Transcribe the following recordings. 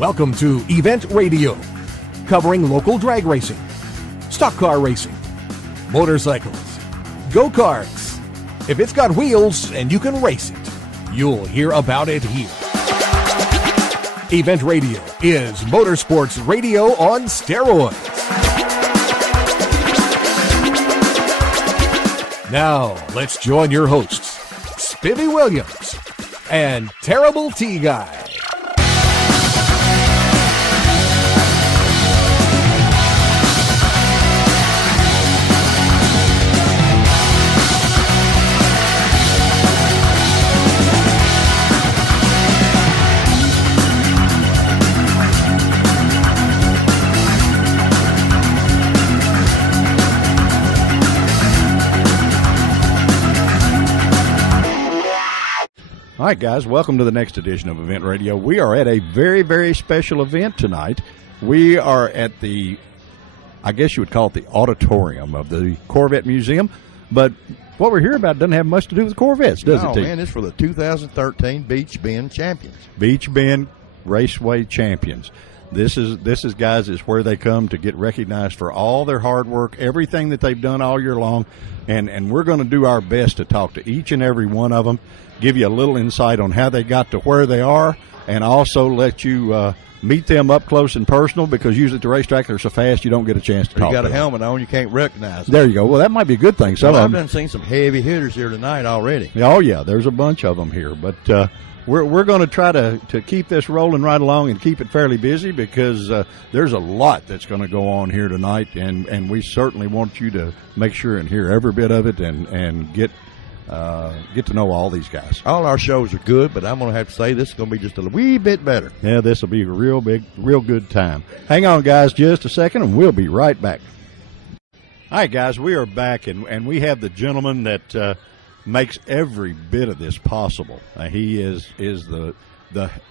Welcome to Event Radio, covering local drag racing, stock car racing, motorcycles, go-karts. If it's got wheels and you can race it, you'll hear about it here. Event Radio is motorsports radio on steroids. Now, let's join your hosts, Spivvy Williams and Terrible T Guy. All right, guys, welcome to the next edition of Event Radio. We are at a very, very special event tonight. We are at the, I guess you would call it the auditorium of the Corvette Museum, but what we're here about doesn't have much to do with Corvettes, does it, T? Man, it's for the 2013 Beech Bend Champions. Beech Bend Raceway Champions. This is guys, is where they come to get recognized for all their hard work, everything that they've done all year long, and we're going to do our best to talk to each and every one of them, give you a little insight on how they got to where they are, and also let you meet them up close and personal, because usually at the racetrack they're so fast you don't get a chance to talk to them. You got a helmet on, you can't recognize them. There you go. Well, that might be a good thing. I've done seen some heavy hitters here tonight already. Oh, yeah, there's a bunch of them here, but we're going to try to keep this rolling right along and keep it fairly busy, because there's a lot that's going to go on here tonight, and we certainly want you to make sure and hear every bit of it and get to know all these guys. All our shows are good, but I'm going to have to say this is going to be just a wee bit better. Yeah, this will be a real good time. Hang on, guys, just a second, and we'll be right back. All right, guys, we are back, and we have the gentleman that makes every bit of this possible. He is the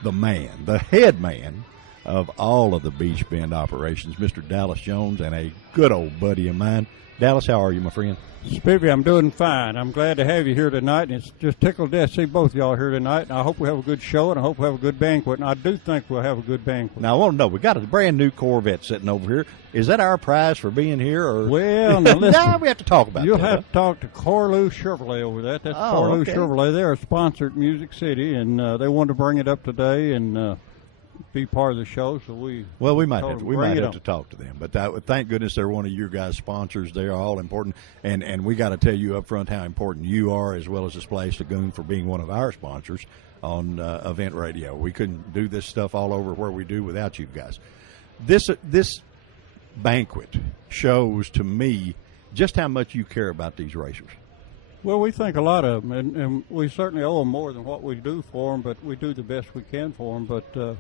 man, the head man of all of the Beech Bend operations, Mr. Dallas Jones, and a good old buddy of mine. Dallas, how are you, my friend? Spivvy, I'm doing fine. I'm glad to have you here tonight, and it's just tickled death to see both of y'all here tonight. And I hope we have a good show, and I hope we have a good banquet, and I do think we'll have a good banquet. Now, I want to know, we got a brand new Corvette sitting over here. Is that our prize for being here? Or? Well, now listen. Nah, we have to talk about that. You'll have to talk to Corlew Chevrolet over that. That's Corlew okay. Chevrolet. They're a sponsor at Music City, and they wanted to bring it up today and be part of the show, so we might have to talk to them, but thank goodness they're one of your guys' sponsors. They are all important, and we got to tell you up front how important you are, as well as the Splash Lagoon, for being one of our sponsors on Event Radio. We couldn't do this stuff all over where we do without you guys. This banquet shows to me just how much you care about these racers. Well, we think a lot of them, and we certainly owe them more than what we do for them, but we do the best we can for them. But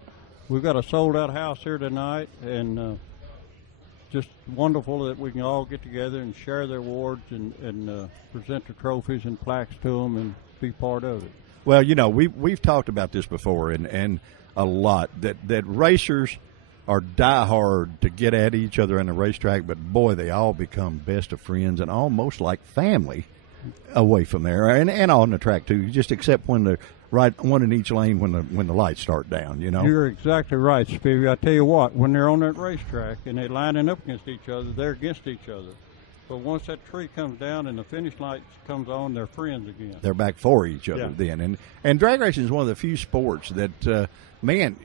we've got a sold-out house here tonight, and just wonderful that we can all get together and share their awards and present the trophies and plaques to them and be part of it. Well, you know, we've talked about this before, and a lot, that racers are diehard to get at each other on the racetrack, but, boy, they all become best of friends and almost like family away from there, and on the track, too, just except when they're right one in each lane when the lights start down, you know. You're exactly right, Spivvy. I tell you what, when they're on that racetrack and they're lining up against each other, they're against each other. But once that tree comes down and the finish light comes on, they're friends again. They're back for each other then. And drag racing is one of the few sports that, man,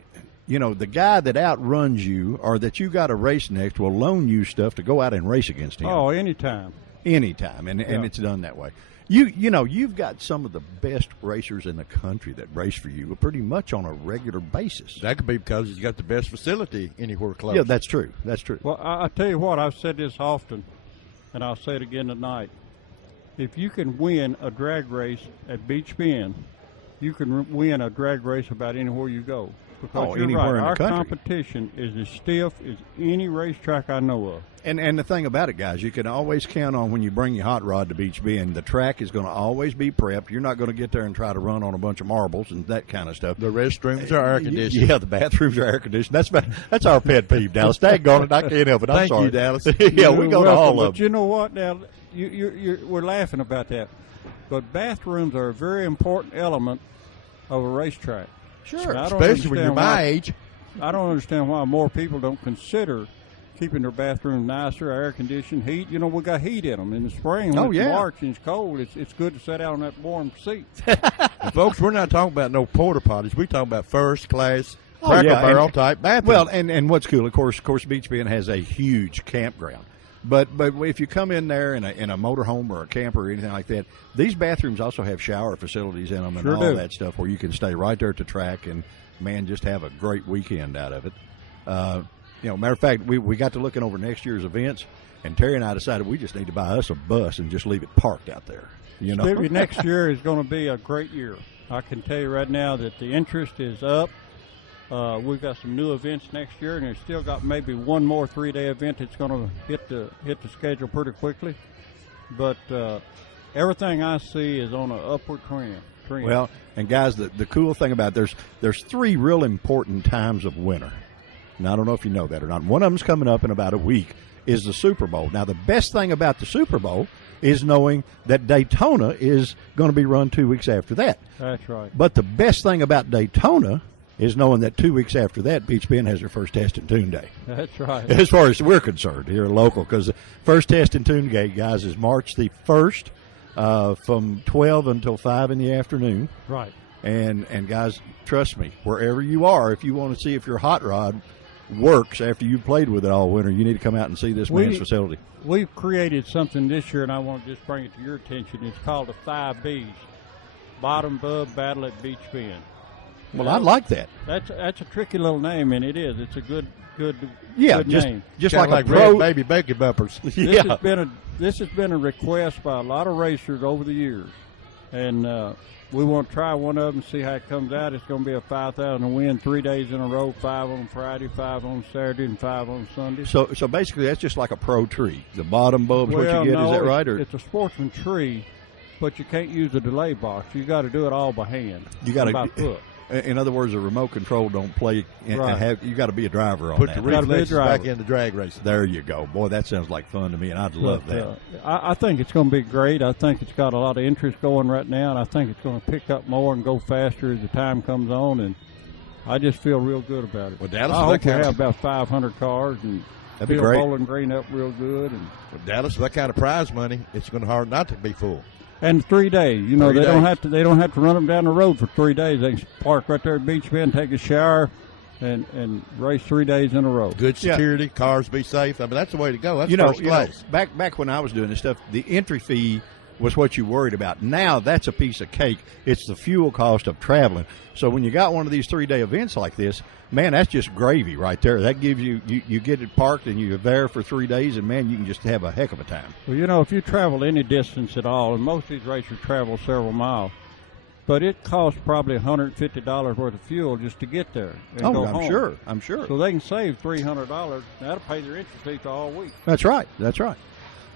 you know, the guy that outruns you or that you got to race next will loan you stuff to go out and race against him. Oh, anytime. Anytime, and it's done that way. You know, you've got some of the best racers in the country that race for you pretty much on a regular basis. That could be because he's got the best facility anywhere close. Yeah, that's true. That's true. Well, I tell you what, I've said this often, and I'll say it again tonight. If you can win a drag race at Beech Bend, you can win a drag race about anywhere you go. Because you're anywhere right, in the our country. Competition is as stiff as any racetrack I know of. And the thing about it, guys, you can always count on when you bring your hot rod to Beech Bend, the track is going to always be prepped. You're not going to get there and try to run on a bunch of marbles and that kind of stuff. The restrooms are air conditioned. Yeah, the bathrooms are air conditioned. That's our pet peeve, Dallas. Daggone it, I can't help it. I'm Thank sorry. you, Dallas. Yeah, we go to all of But you know what, now, we're laughing about that. But bathrooms are a very important element of a racetrack. Sure. Especially when you're my age. I don't understand why more people don't consider keeping their bathroom nicer, air conditioned, heat. You know, we got heat in them in the spring. When it's March and it's cold, it's good to sit out on that warm seat. Folks, we're not talking about no porta potties. We're talking about first class Cracker Barrel type bathroom. Well, and what's cool, of course, Beech Bend has a huge campground. But if you come in there in a motorhome or a camper or anything like that, these bathrooms also have shower facilities in them and all that stuff where you can stay right there at the track and, man, just have a great weekend out of it. Matter of fact, we got to looking over next year's events, and Terry and I decided we just need to buy us a bus and just leave it parked out there. You know, Stevie, next year is going to be a great year. I can tell you right now that the interest is up. We've got some new events next year, and we've still got maybe one more 3-day event that's going to hit the schedule pretty quickly. But everything I see is on an upward trend. Well, and guys, the cool thing about it, there's 3 real important times of winter. Now, I don't know if you know that or not. One of them's coming up in about a week is the Super Bowl. Now, the best thing about the Super Bowl is knowing that Daytona is going to be run 2 weeks after that. That's right. But the best thing about Daytona is knowing that 2 weeks after that, Beech Bend has their first test and tune day. That's right. As far as we're concerned here local, because the first test and tune day, guys, is March the 1st from 12 until 5 in the afternoon. Right. And guys, trust me, wherever you are, if you want to see if your hot rod works after you've played with it all winter, you need to come out and see this man's facility. We've created something this year, and I want to just bring it to your attention. It's called the 5 B's. Bottom Bub Battle at Beech Bend. Well, I like that. That's a tricky little name, and it is. It's a good name. Just like a pro red baby baby bumpers. This has been a request by a lot of racers over the years, and we want to try one of them, see how it comes out. It's going to be a 5,000 win, 3 days in a row, 5 on Friday, 5 on Saturday, and 5 on Sunday. So basically, that's just like a pro tree. The bottom bulb's what you get. Is that right? Or it's a sportsman tree, but you can't use a delay box. You got to do it all by hand. You got by foot. In other words, a remote control don't play. Right. You got to be a driver on Put that. the reflexes back into drag racing. There you go, boy. That sounds like fun to me, and I'd love that. I think it's going to be great. I think it's got a lot of interest going right now, and I think it's going to pick up more and go faster as the time comes on. And I just feel real good about it. Well, Dallas, I hope we have about 500 cars and that'd be great. Bowling Green up real good. And Dallas, that kind of prize money, it's going to hard not to be full. And 3 days, they don't have to run them down the road for 3 days. They can park right there at Beech Bend, take a shower, and race 3 days in a row. Good security, cars be safe. I mean, that's the way to go. That's first class. Back when I was doing this stuff, the entry fee was what you worried about. Now that's a piece of cake. It's the fuel cost of traveling. So when you got one of these 3-day events like this, man, that's just gravy right there. That gives you get it parked and you're there for 3 days, and, man, you can just have a heck of a time. Well, if you travel any distance at all, and most of these racers travel several miles, but it costs probably $150 worth of fuel just to get there and go home. I'm sure. So they can save $300. That'll pay their entry fee for all week. That's right.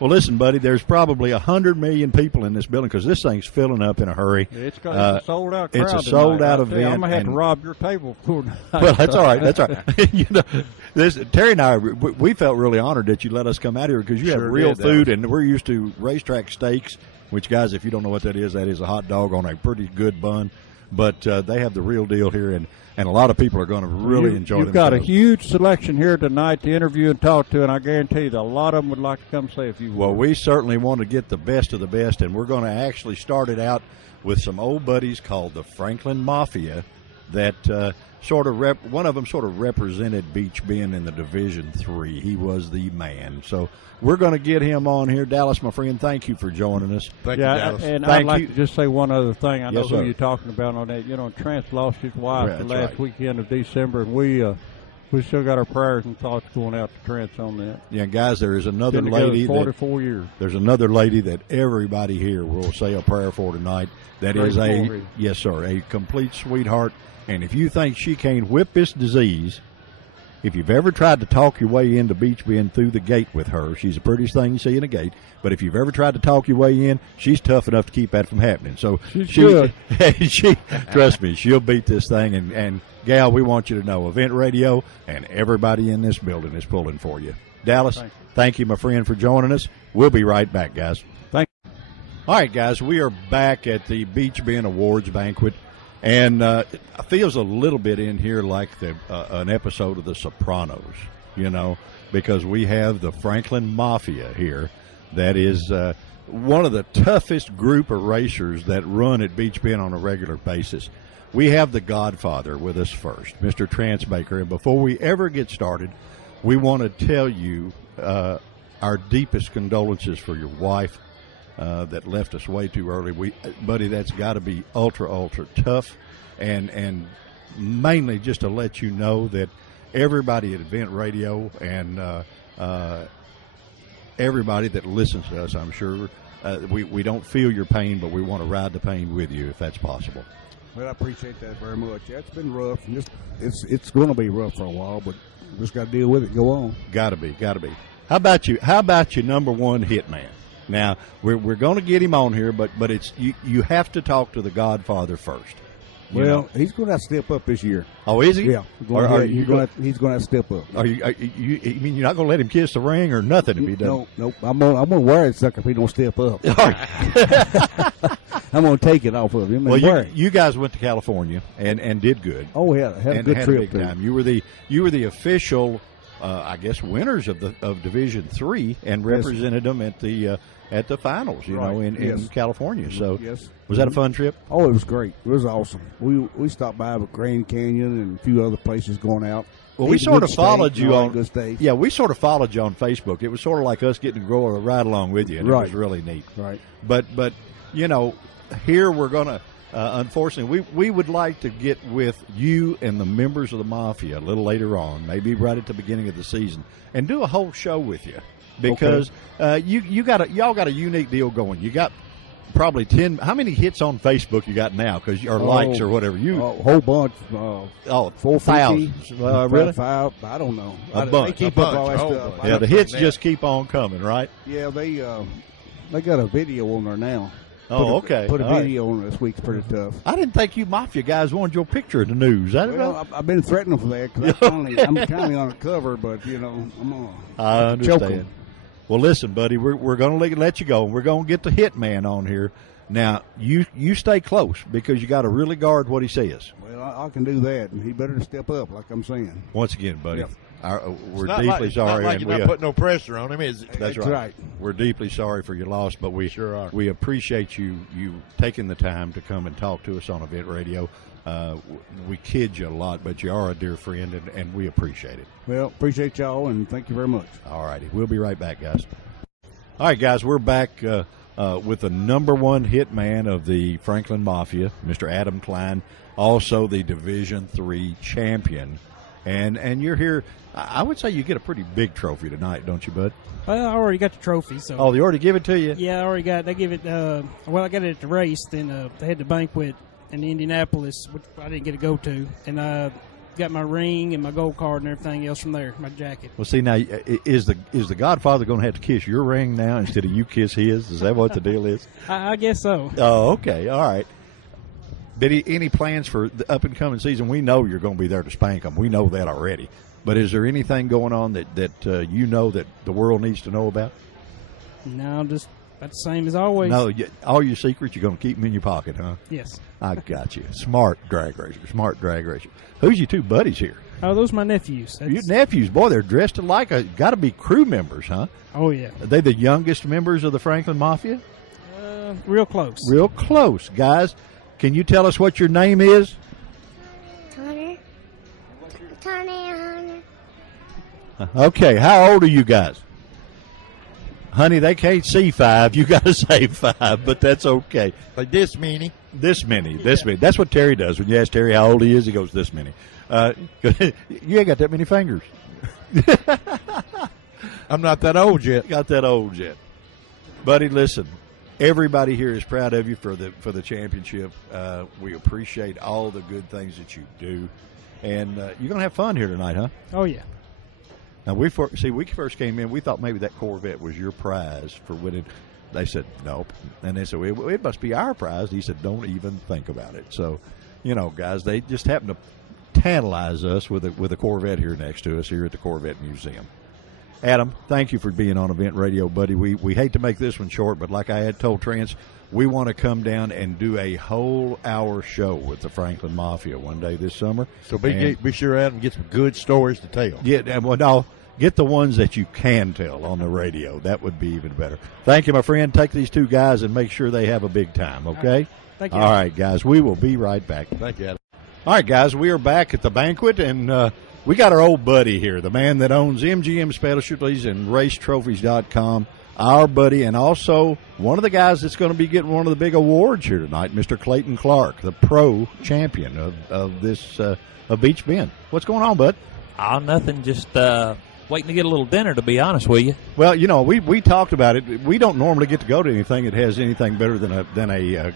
Well, listen, buddy, there's probably 100 million people in this building because this thing's filling up in a hurry. It's a sold-out crowd. It's a sold-out event. I'm going to have to rob your table for tonight. Well, that's all right. That's all right. Terry and I, we felt really honored that you let us come out here because you have real food, and we're used to racetrack steaks, which, guys, if you don't know what that is a hot dog on a pretty good bun. But they have the real deal here, and a lot of people are going to really enjoy it. You've got a huge selection here tonight to interview and talk to, and I guarantee you that a lot of them would like to come say a few words. Well, we certainly want to get the best of the best, and we're going to actually start it out with some old buddies called the Franklin Mafia that one of them sort of represented Beech Bend in the Division III. He was the man. So we're going to get him on here. Dallas, my friend, thank you for joining us. Thank you, Dallas. And I'd like to just say one other thing. I know who sir. you're talking about on that. Trent lost his wife the last weekend of December, and we still got our prayers and thoughts going out to Trent on that. Yeah, guys, there is another lady. 44 years. There's another lady that everybody here will say a prayer for tonight. That is a complete sweetheart. And if you think she can't whip this disease, if you've ever tried to talk your way into Beech Bend through the gate with her, she's the prettiest thing you see in a gate. But if you've ever tried to talk your way in, she's tough enough to keep that from happening. So she trust me, she'll beat this thing. And gal, we want you to know, Event Radio and everybody in this building is pulling for you. Dallas, thank you, my friend, for joining us. We'll be right back, guys. Thank you. All right, guys, we are back at the Beech Bend Awards Banquet. And it feels a little bit in here like an episode of The Sopranos, you know, because we have the Franklin Mafia here. That is one of the toughest group of racers that run at Beech Bend on a regular basis. We have the Godfather with us first, Mr. Transbaker. And before we ever get started, we want to tell you our deepest condolences for your wife that left us way too early. Buddy, that's got to be ultra, ultra tough. And mainly just to let you know that everybody at Event Radio and everybody that listens to us, I'm sure, we don't feel your pain, but we want to ride the pain with you if that's possible. Well, I appreciate that very much. Yeah, it's been rough. It's going to be rough for a while, but just got to deal with it and go on. Got to be. How about you, number one hitman? Now, we're going to get him on here, but it's you have to talk to the Godfather first. Well, he's going to have to step up this year. Oh, is he? Yeah. He's going to have to step up. You mean you're not going to let him kiss the ring or nothing if he doesn't? Nope. I'm going to wear it, sucker, if he don't step up. I'm going to take it off of him. Well, you guys went to California and did good. Oh, yeah. Had a good trip. A big time. You were the official, I guess, winners of Division III and represented them at the finals, you know, in California. So, was that a fun trip? Oh, it was great. It was awesome. We stopped by with Grand Canyon and a few other places going out. Well, we sort of followed you on. Yeah, we sort of followed you on Facebook. It was sort of like us getting to grow a ride along with you, and it was really neat. Right. But you know, here we're gonna. Unfortunately, we would like to get with you and the members of the Mafia a little later on, maybe right at the beginning of the season, and do a whole show with you because y'all got a unique deal going. You got probably 10. How many hits on Facebook you got now? Or likes or whatever you a whole bunch. 4,000. Really? 5. I don't know. A bunch. They keep up all that stuff. Yeah, the hits just keep on coming, right? Yeah, they got a video on there now. Okay. Put a video on this week's pretty tough. I didn't think you Mafia guys wanted your picture in the news. I don't know. I've been threatening for that because I'm kind of on the cover, but you know I understand. Well, listen, buddy, we're going to let you go. We're going to get the hitman on here. Now, you stay close because you got to really guard what he says. Well, I can do that, and he better step up, like I'm saying. Once again, buddy. Yep. We're deeply sorry. Not like you're not putting no pressure on him, is it? That's right. We're deeply sorry for your loss, but we sure are. We appreciate you taking the time to come and talk to us on Event Radio. We kid you a lot, but you are a dear friend, and we appreciate it. Well, appreciate y'all, and thank you very much. All righty. We'll be right back, guys. All right, guys, we're back with the number one hitman of the Franklin Mafia, Mr. Adam Klein, also the Division III champion. And you're here. I would say you get a pretty big trophy tonight, don't you, bud? Well, I already got the trophy. So. Oh, they already give it to you? Yeah, I already got it. They give it, well, I got it at the race. Then they had the banquet in Indianapolis, which I didn't get to go to. And I got my ring and my gold card and everything else from there, my jacket. Well, see, now, is the Godfather going to have to kiss your ring now instead of you kiss his? Is that what the deal is? I guess so. Oh, okay. All right. Did any plans for the up-and-coming season? We know you're going to be there to spank them. We know that already. But is there anything going on that you know that the world needs to know about? No, just about the same as always. No, all your secrets, you're going to keep them in your pocket, huh? Yes. I got you. Smart drag racer. Who's your two buddies here? Oh, those are my nephews. Your nephews, boy, they're dressed alike. Got to be crew members, huh? Oh, yeah. Are they the youngest members of the Franklin Mafia? Real close. Real close. Guys, can you tell us what your name is? Hunter. Okay, how old are you guys? Honey, they can't see 5. You got to say 5, but that's okay. Like this many. This many. That's what Terry does. When you ask Terry how old he is, he goes, this many. You ain't got that many fingers. I'm not that old yet. Got that old yet. Buddy, listen. Everybody here is proud of you for the championship. We appreciate all the good things that you do. And you're going to have fun here tonight, huh? Oh, yeah. Now, we first came in, we thought maybe that Corvette was your prize for winning. They said, nope. And they said, well, it must be our prize. He said, don't even think about it. So, you know, guys, they just happen to tantalize us with a Corvette here next to us here at the Corvette Museum. Adam, thank you for being on Event Radio, buddy. We hate to make this one short, but like I had told Trance, we want to come down and do a whole hour show with the Franklin Mafia one day this summer. So be sure, Adam, get some good stories to tell. Yeah, well, no, get the ones that you can tell on the radio. That would be even better. Thank you, my friend. Take these two guys and make sure they have a big time, okay? Thank you. All right, guys, we will be right back. Thank you, Adam. All right, guys, we are back at the banquet, and we got our old buddy here, the man that owns MGM Specialties and RaceTrophies.com, our buddy, and also one of the guys that's going to be getting one of the big awards here tonight, Mr. Clayton Clark, the pro champion of this of Beech Bend. What's going on, bud? Oh, nothing. Just waiting to get a little dinner, to be honest with you. Well, you know, we talked about it. We don't normally get to go to anything that has anything better than a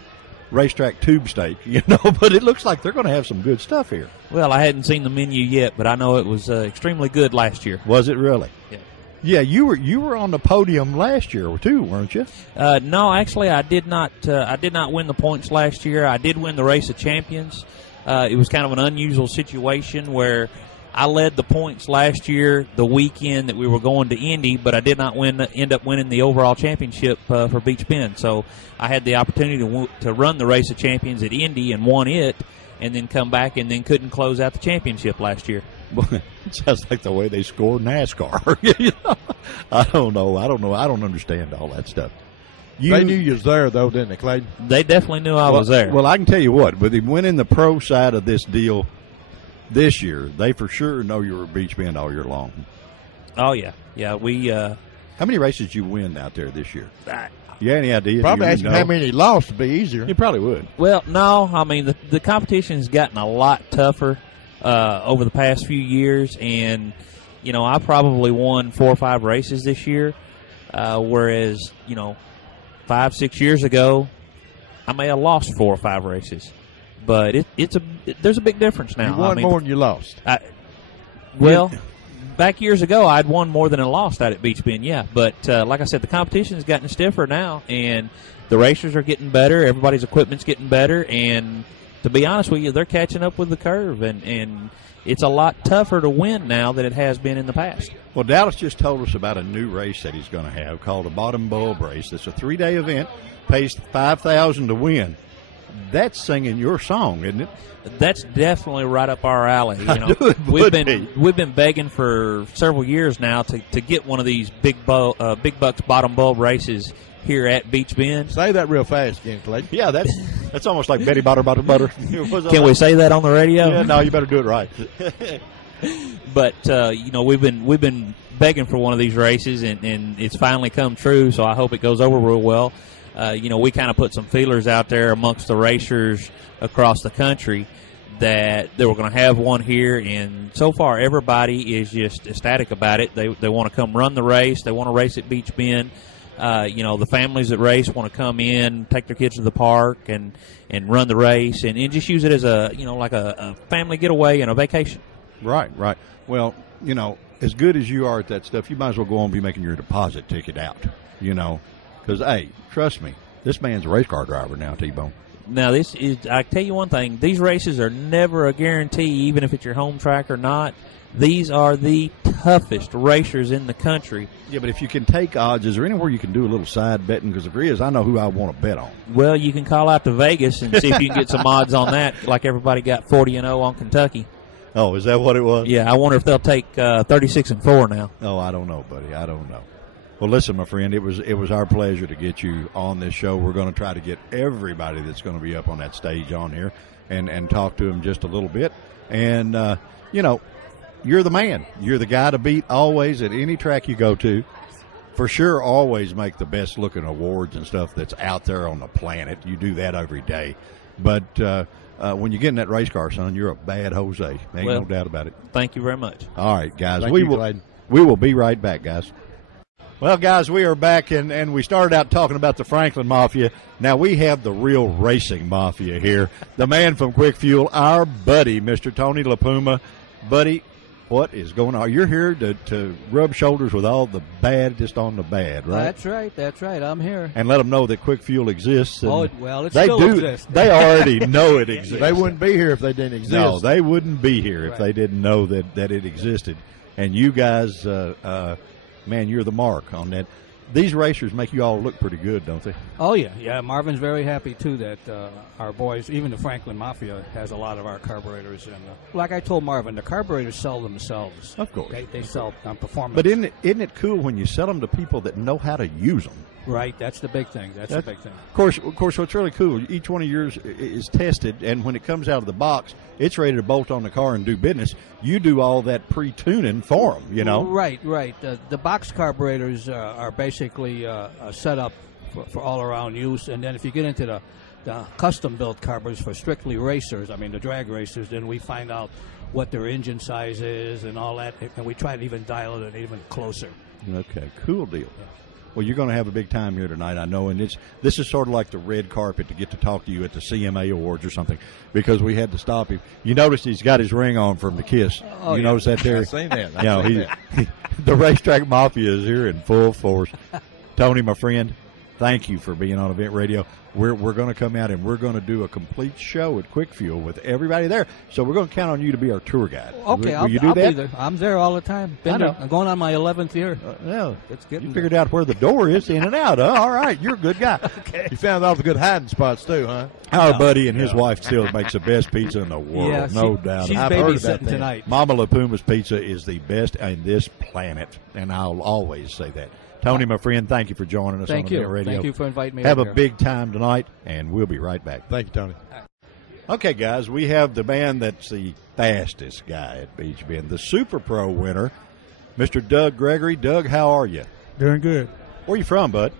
racetrack tube steak, you know, but it looks like they're going to have some good stuff here. Well, I hadn't seen the menu yet, but I know it was extremely good last year. Was it really? Yeah. Yeah, you were on the podium last year too, weren't you? No, actually, I did not. I did not win the points last year. I did win the Race of Champions. It was kind of an unusual situation where I led the points last year, the weekend that we were going to Indy, but I did not end up winning the overall championship for Beech Bend. So I had the opportunity to run the Race of Champions at Indy and won it, and then come back and then couldn't close out the championship last year. It sounds like the way they score NASCAR. You know? I don't know. I don't understand all that stuff. They knew you was there, though, didn't they, Clayton? They definitely knew I was there. Well, I can tell you what, with him winning the pro side of this deal this year, they for sure know you were at Beech Bend all year long. Oh, yeah. Yeah, we how many races did you win out there this year? You have any idea? Probably ask him how many he lost to be easier. You probably would. Well, no. I mean, the competition has gotten a lot tougher over the past few years, and, you know, I probably won 4 or 5 races this year, whereas, you know, 5-6 years ago, I may have lost 4 or 5 races. But there's a big difference now. You won more than you lost. Back years ago, I'd won more than I lost out at Beech Bend, yeah. But like I said, the competition has gotten stiffer now, and the racers are getting better. Everybody's equipment's getting better, and to be honest with you, they're catching up with the curve, and it's a lot tougher to win now than it has been in the past. Well, Dallas just told us about a new race that he's going to have called a Bottom Bulb Race. It's a 3-day event, pays $5,000 to win. That's singing your song, isn't it? That's definitely right up our alley. You know, we've been begging for several years now to get one of these big bucks bottom bulb races here at Beech Bend. Say that real fast again, Clay. Yeah, that's almost like Betty Butter. Can we say that on the radio? Yeah, no, you better do it right. But you know, we've been begging for one of these races, and it's finally come true. So I hope it goes over real well. You know, we kind of put some feelers out there amongst the racers across the country that they were going to have one here, and so far everybody is just ecstatic about it. They want to come run the race. They want to race at Beech Bend. You know, the families that race want to come in, take their kids to the park, and run the race, and just use it as like a family getaway and a vacation. Right. Well, you know, as good as you are at that stuff, you might as well go on and be making your deposit ticket out, you know. Because, hey, trust me, this man's a race car driver now, T-Bone. Now, I tell you one thing, these races are never a guarantee, even if it's your home track or not. These are the toughest racers in the country. Yeah, but if you can take odds, is there anywhere you can do a little side betting? Because if there is, I know who I want to bet on. Well, you can call out to Vegas and see if you can get some odds on that, like everybody got 40-0 on Kentucky. Oh, is that what it was? Yeah, I wonder if they'll take 36-4 now. Oh, I don't know, buddy. I don't know. Well, listen, my friend, it was our pleasure to get you on this show. We're going to try to get everybody that's going to be up on that stage on here and talk to them just a little bit. And, you know, you're the man. You're the guy to beat always at any track you go to. For sure, always make the best-looking awards and stuff that's out there on the planet. You do that every day. But when you get in that race car, son, you're a bad Jose. Ain't no doubt about it. Thank you very much. All right, guys. We will be right back, guys. Well, guys, we are back, and we started out talking about the Franklin Mafia. Now we have the real racing mafia here. The man from Quick Fuel, our buddy, Mr. Tony LaPuma. Buddy, what is going on? You're here to rub shoulders with all the bad, just on the bad, right? That's right. I'm here. And let them know that Quick Fuel exists. Oh, well, it still exists. They already know it exists. They wouldn't be here if they didn't exist. No, they wouldn't be here if they didn't know that it existed. And you guys man, you're the mark on that. These racers make you all look pretty good, don't they? Oh, yeah. Marvin's very happy, too, that our boys, even the Franklin Mafia, has a lot of our carburetors. And like I told Marvin, the carburetors sell themselves. Of course. They sell on performance. But isn't it cool when you sell them to people that know how to use them? Right, that's the big thing. That's the big thing. Of course, what's really cool, each one of yours is tested, and when it comes out of the box, it's ready to bolt on the car and do business. You do all that pre-tuning for them, you know? Right. The box carburetors are basically set up for all-around use, and then if you get into the custom-built carburetors for strictly racers, I mean the drag racers, then we find out what their engine size is and all that, and we try to even dial it even closer. Okay, cool deal. Yeah. Well, you're going to have a big time here tonight, I know, and this is sort of like the red carpet to get to talk to you at the CMA Awards or something, because we had to stop him. You noticed he's got his ring on from the Kiss. Oh, you notice that there? I've seen that. The Racetrack Mafia is here in full force. Tony, my friend, thank you for being on Event Radio. We're going to come out and we're going to do a complete show at Quick Fuel with everybody there. So we're going to count on you to be our tour guide. Okay, will you do that? Be there. I'm there all the time. I know. I'm going on my 11th year. Yeah, it's getting you figured out where the door is, in and out. All right, you're a good guy. Okay. You found all the good hiding spots too, huh? Our buddy and his wife still makes the best pizza in the world, no doubt. She's I've heard of that babysitting tonight. Mama La Puma's pizza is the best on this planet, and I'll always say that. Tony, my friend, thank you for joining us on Event Radio. Thank you for inviting me. Have a big time tonight, and we'll be right back. Thank you, Tony. Okay, guys, we have the man that's the fastest guy at Beech Bend, the Super Pro winner, Mr. Doug Gregory. Doug, how are you? Doing good. Where are you from, bud?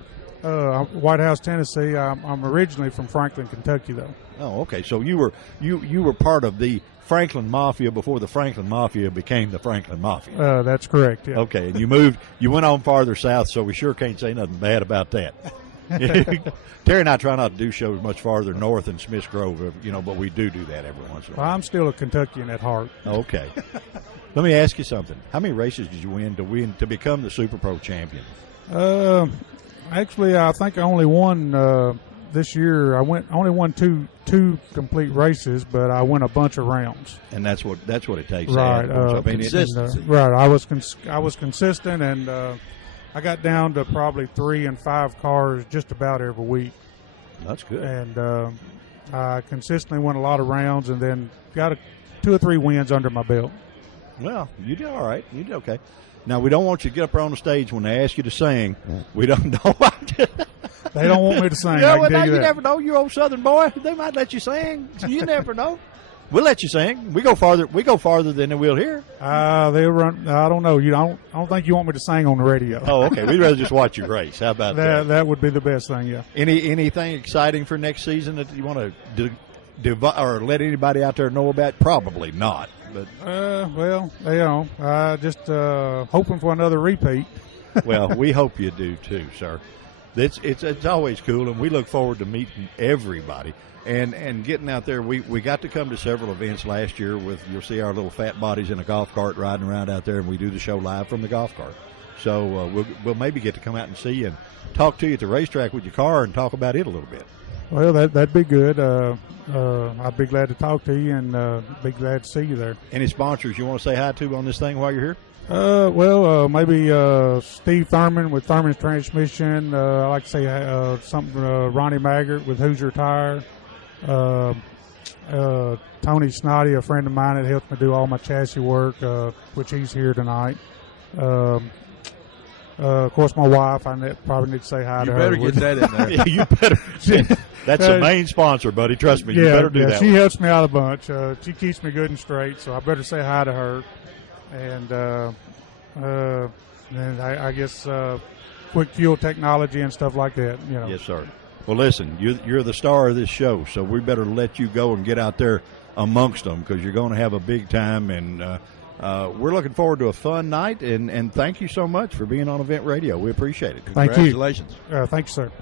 White House, Tennessee. I'm originally from Franklin, Kentucky, though. Oh, okay. So you were part of the Franklin Mafia before the Franklin Mafia became the Franklin Mafia. That's correct, yeah. Okay, and you went on farther south, so we sure can't say nothing bad about that. Terry and I try not to do shows much farther north than Smiths Grove, but we do that every once in a while. I'm still a Kentuckian at heart. Okay. Let me ask you something. How many races did you win to become the Super Pro champion? Actually, I think I only won this year. I only won two complete races, but I won a bunch of rounds. And that's what it takes. Right. Consistency. Right. I was consistent, and I got down to probably 3 and 5 cars just about every week. That's good. And I consistently won a lot of rounds, and then got 2 or 3 wins under my belt. Well, you did all right. You did okay. Now, we don't want you to get up there on the stage when they ask you to sing. We don't know. They don't want me to sing. You never know. You're old Southern boy. They might let you sing. You never know. We'll let you sing. We go farther than we'll hear. They'll run. I don't know. I don't think you want me to sing on the radio. Oh, okay. We'd rather just watch you race. How about that? That would be the best thing. Yeah. Anything exciting for next season that you want to or let anybody out there know about? Probably not. But just hoping for another repeat. Well, we hope you do too, sir. It's always cool, and we look forward to meeting everybody and getting out there. We got to come to several events last year you'll see our little fat bodies in a golf cart riding around out there, and we do the show live from the golf cart. So we'll maybe get to come out and see you and talk to you at the racetrack with your car and talk about it a little bit. Well, that'd be good. I'd be glad to talk to you and be glad to see you there. Any sponsors you want to say hi to on this thing while you're here? Maybe Steve Thurman with Thurman's Transmission. I like to say something Ronnie Maggart with Hoosier Tire. Tony Snoddy, a friend of mine that helps me do all my chassis work, which he's here tonight. Of course, my wife, probably need to say hi to her. You better get that in there. You better. That's the main sponsor, buddy. Trust me. You better do that. She helps me out a bunch. She keeps me good and straight, so I better say hi to her. And I guess Quick Fuel Technology and stuff like that. Yes, sir. Well, listen, you're the star of this show, so we better let you go and get out there amongst them because you're going to have a big time, and we're looking forward to a fun night, and thank you so much for being on Event Radio. We appreciate it. Congratulations. Thank you, sir.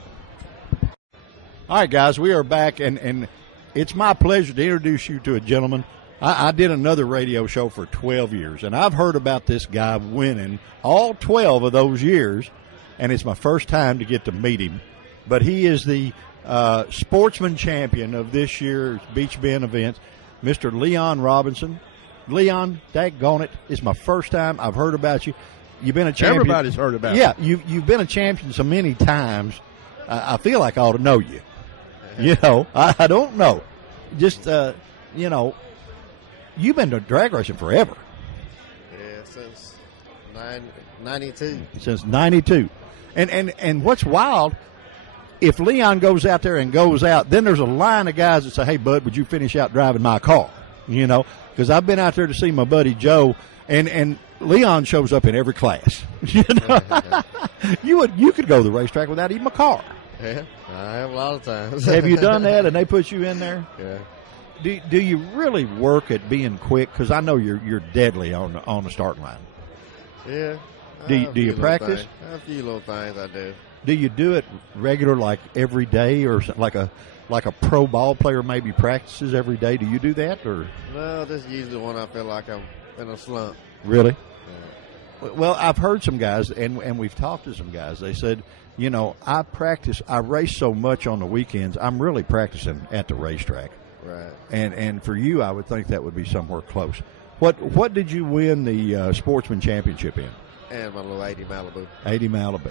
All right, guys, we are back, and it's my pleasure to introduce you to a gentleman. I did another radio show for 12 years, and I've heard about this guy winning all 12 of those years, and it's my first time to get to meet him. But he is the sportsman champion of this year's Beech Bend events, Mr. Leon Robinson. Leon, daggone it, it's my first time. I've heard about you. you've been a champion. Everybody's heard about it. Yeah, you've been a champion so many times. I feel like I ought to know you. You know, I don't know. Just, you know, you've been to drag racing forever. Yeah, since 92. Since 92. And what's wild, if Leon goes out there and goes out, then there's a line of guys that say, hey, bud, would you finish out driving my car? You know, because I've been out there to see my buddy Joe, and Leon shows up in every class. You know, you could go to the racetrack without even a car. Yeah, I have a lot of times. Have you done that, and they put you in there? Yeah. Do you really work at being quick? Because I know you're deadly on the starting line. Yeah. Do you practice? A few little things I do. Do you do it regular, like every day, or like a pro ball player maybe practices every day? Do you do that, or? No, this is usually when I feel like I'm in a slump. Really? Yeah. Well, I've heard some guys, and we've talked to some guys. They said, you know, I race so much on the weekends, I'm really practicing at the racetrack. Right. And for you, I would think that would be somewhere close. What did you win the Sportsman Championship in? And my little 80 Malibu. 80 Malibu.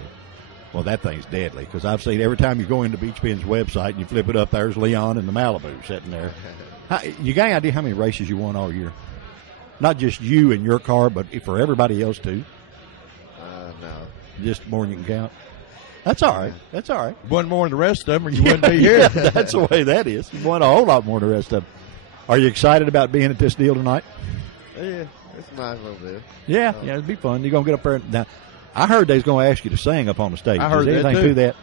Well, that thing's deadly, because I've seen every time you go into Beech Ben's website and you flip it up, there's Leon and the Malibu sitting there. You got any idea how many races you won all year? Not just you and your car, but for everybody else too? No. Just more than you can count? That's all right. That's all right. One more than the rest of them, or you wouldn't be here. Yeah, that's the way that is. You won a whole lot more than the rest of them. Are you excited about being at this deal tonight? Yeah, it's a nice little deal. Yeah, it'd be fun. You're going to get up there. Now, I heard they was going to ask you to sing up on the stage. I heard Is that anything too. to that?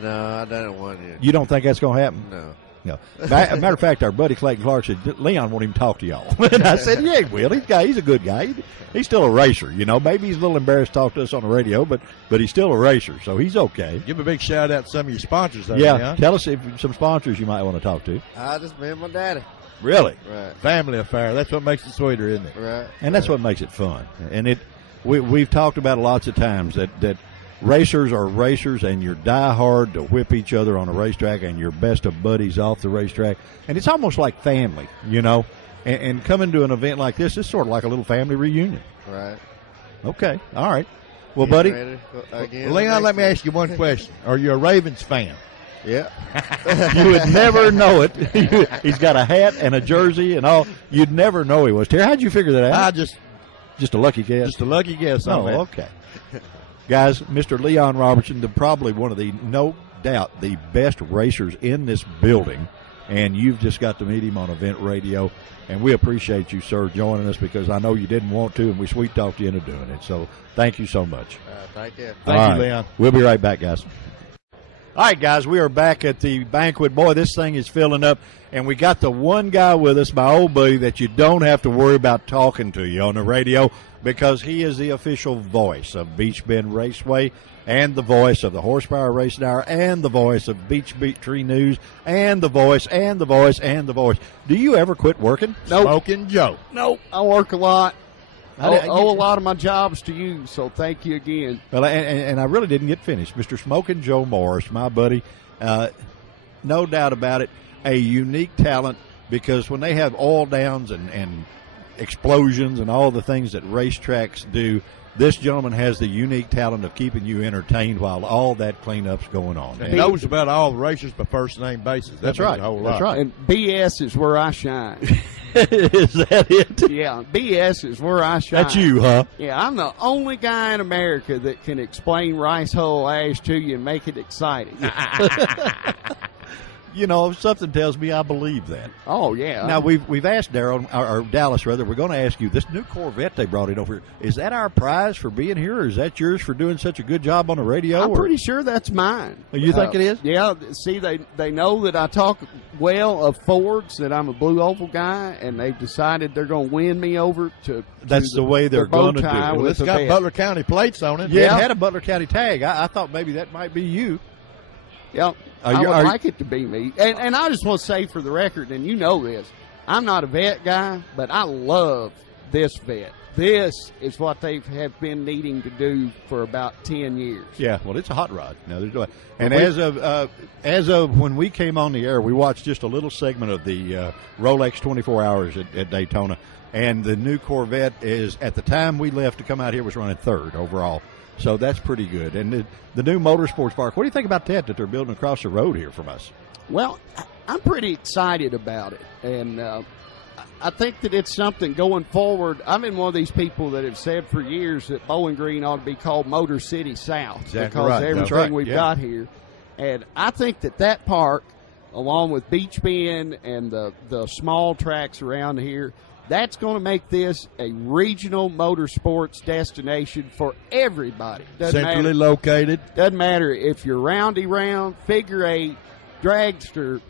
No, I didn't want it. You don't think that's going to happen? No. No. Matter of fact, our buddy Clayton Clark said, Leon won't even talk to y'all. And I said, yeah, he will. He's a good guy. He's still a racer, you know. Maybe he's a little embarrassed to talk to us on the radio, but he's still a racer, so he's okay. Give a big shout out to some of your sponsors there, Yeah, Leon. tell us if some sponsors you might want to talk to. I just met my daddy. Really? Right. Family affair. That's what makes it sweeter, isn't it? Right. And that's what makes it fun. And we've talked about it lots of times that racers are racers, and you're die hard to whip each other on a racetrack, and you're best of buddies off the racetrack. And it's almost like family, you know. And coming to an event like this is sort of like a little family reunion. Right. Okay. All right. Well, buddy. Leon, let me ask you one question. Are you a Ravens fan? Yeah. You would never know it. He's got a hat and a jersey and all. You'd never know he was. Terry, how'd you figure that out? Just a lucky guess. Just a lucky guess. Oh, okay. Guys, Mr. Leon Robertson, probably one of the, no doubt, the best racers in this building, and you've just got to meet him on Event Radio, and we appreciate you, sir, joining us, because I know you didn't want to, and we sweet talked you into doing it. So thank you so much. Thank you. Thank you, Leon. We'll be right back, guys. All right, guys, we are back at the banquet. Boy, this thing is filling up, and we got the one guy with us, my old buddy, that you don't have to worry about talking to you on the radio, because he is the official voice of Beech Bend Raceway, and the voice of the Horsepower Racing Hour, and the voice of Beech Tree News, and the voice, and the voice, and the voice. Do you ever quit working? Nope. Smoking Joe. Nope. I work a lot. I owe a lot of my jobs to you, so thank you again. Well, and I really didn't get finished. Mr. Smoking Joe Morris, my buddy, no doubt about it, a unique talent, because when they have oil downs and explosions and all the things that racetracks do, this gentleman has the unique talent of keeping you entertained while all that cleanup's going on. He knows about all the racers by first name basis. That's right. A whole That's lot. right. And BS is where I shine. Is that it? Yeah, BS is where I shine. That's you, huh? Yeah, I'm the only guy in America that can explain rice hull ash to you and make it exciting. You know, something tells me I believe that. Oh, yeah. Now, we've asked Darryl, or Dallas, rather, we're going to ask you, this new Corvette they brought in over here, is that our prize for being here, or is that yours for doing such a good job on the radio? I'm pretty sure that's mine. You think it is? Yeah. See, they know that I talk well of Fords, that I'm a Blue Oval guy, and they've decided they're going to win me over to That's the way they're going to do it. Well, it's got Butler County plates on it. Yeah, it had a Butler County tag. I thought maybe that might be you. Yep. I would like it to be me. And I just want to say for the record, and you know this, I'm not a vet guy, but I love this vet. This is what they have been needing to do for about 10 years. Yeah, well, it's a hot rod. No, there's no, and as of when we came on the air, we watched just a little segment of the Rolex 24 Hours at Daytona, and the new Corvette is, at the time we left to come out here, was running third overall. So that's pretty good. And the new Motorsports Park, what do you think about that they're building across the road here from us? Well, I'm pretty excited about it, and I think that it's something going forward. I've been one of these people that have said for years that Bowling Green ought to be called Motor City South because everything we've got here. And I think that park, along with Beech Bend and the small tracks around here, that's going to make this a regional motorsports destination for everybody. Centrally located. Doesn't matter if you're roundy round, figure eight, dragster,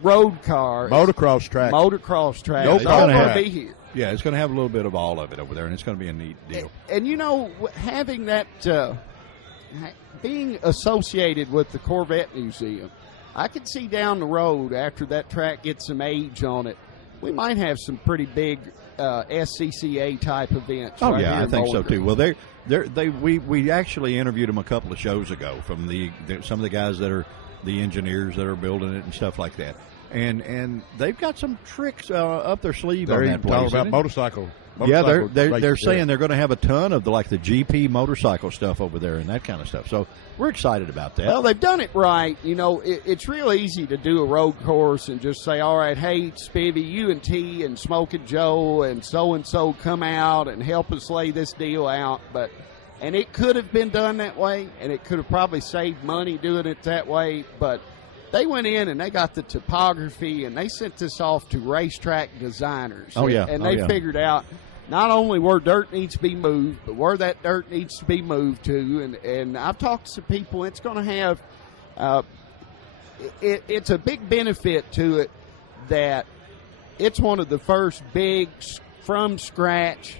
road car, motocross track. It's all going to be here. Yeah, it's going to have a little bit of all of it over there, and it's going to be a neat deal. And you know, having that, being associated with the Corvette Museum, I could see down the road after that track gets some age on it, we might have some pretty big SCCA type events. Oh, right yeah, here I think so Green. too. Well, we actually interviewed them a couple of shows ago from some of the guys that are the engineers that are building it and stuff like that. And they've got some tricks up their sleeve on that place. Talking about motorcycle. Yeah, they're saying they're going to have a ton of the GP motorcycle stuff over there and that kind of stuff. So we're excited about that. Well, they've done it right. You know, it's real easy to do a road course and just say, all right, hey, Spivvy, you and T and Smokin' Joe and so come out and help us lay this deal out. And it could have been done that way, and it could have probably saved money doing it that way, but they went in and they got the topography and they sent this off to racetrack designers. Oh, yeah. And they figured out not only where dirt needs to be moved, but where that dirt needs to be moved to. And I've talked to some people. It's going to have it's a big benefit to it that it's one of the first big from scratch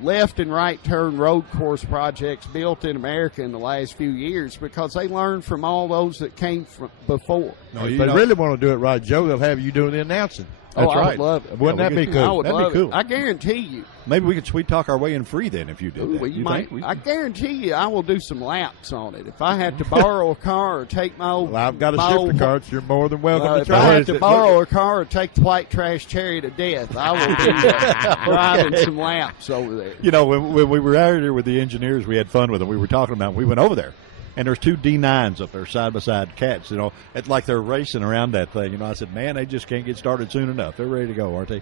left and right turn road course projects built in America in the last few years because they learned from all those that came from before. No, if they really want to do it right, Joe, they'll have you doing the announcing. That's right. I would love it. Wouldn't that be cool? That'd be cool. I guarantee you. Maybe we could sweet talk our way in free then if you did that. Well, you might. I guarantee you I will do some laps on it. If I had to borrow a car or take my old... Well, I've got a shifter car, so you're more than welcome to if try I had it. to borrow a car or take the white trash cherry to death, I will be driving some laps over there. You know, when we were out here with the engineers, we had fun with them. We were talking about, we went over there. And there's two D9s up there, side-by-side cats, you know. It's like they're racing around that thing. You know, I said, man, they just can't get started soon enough. They're ready to go, aren't they?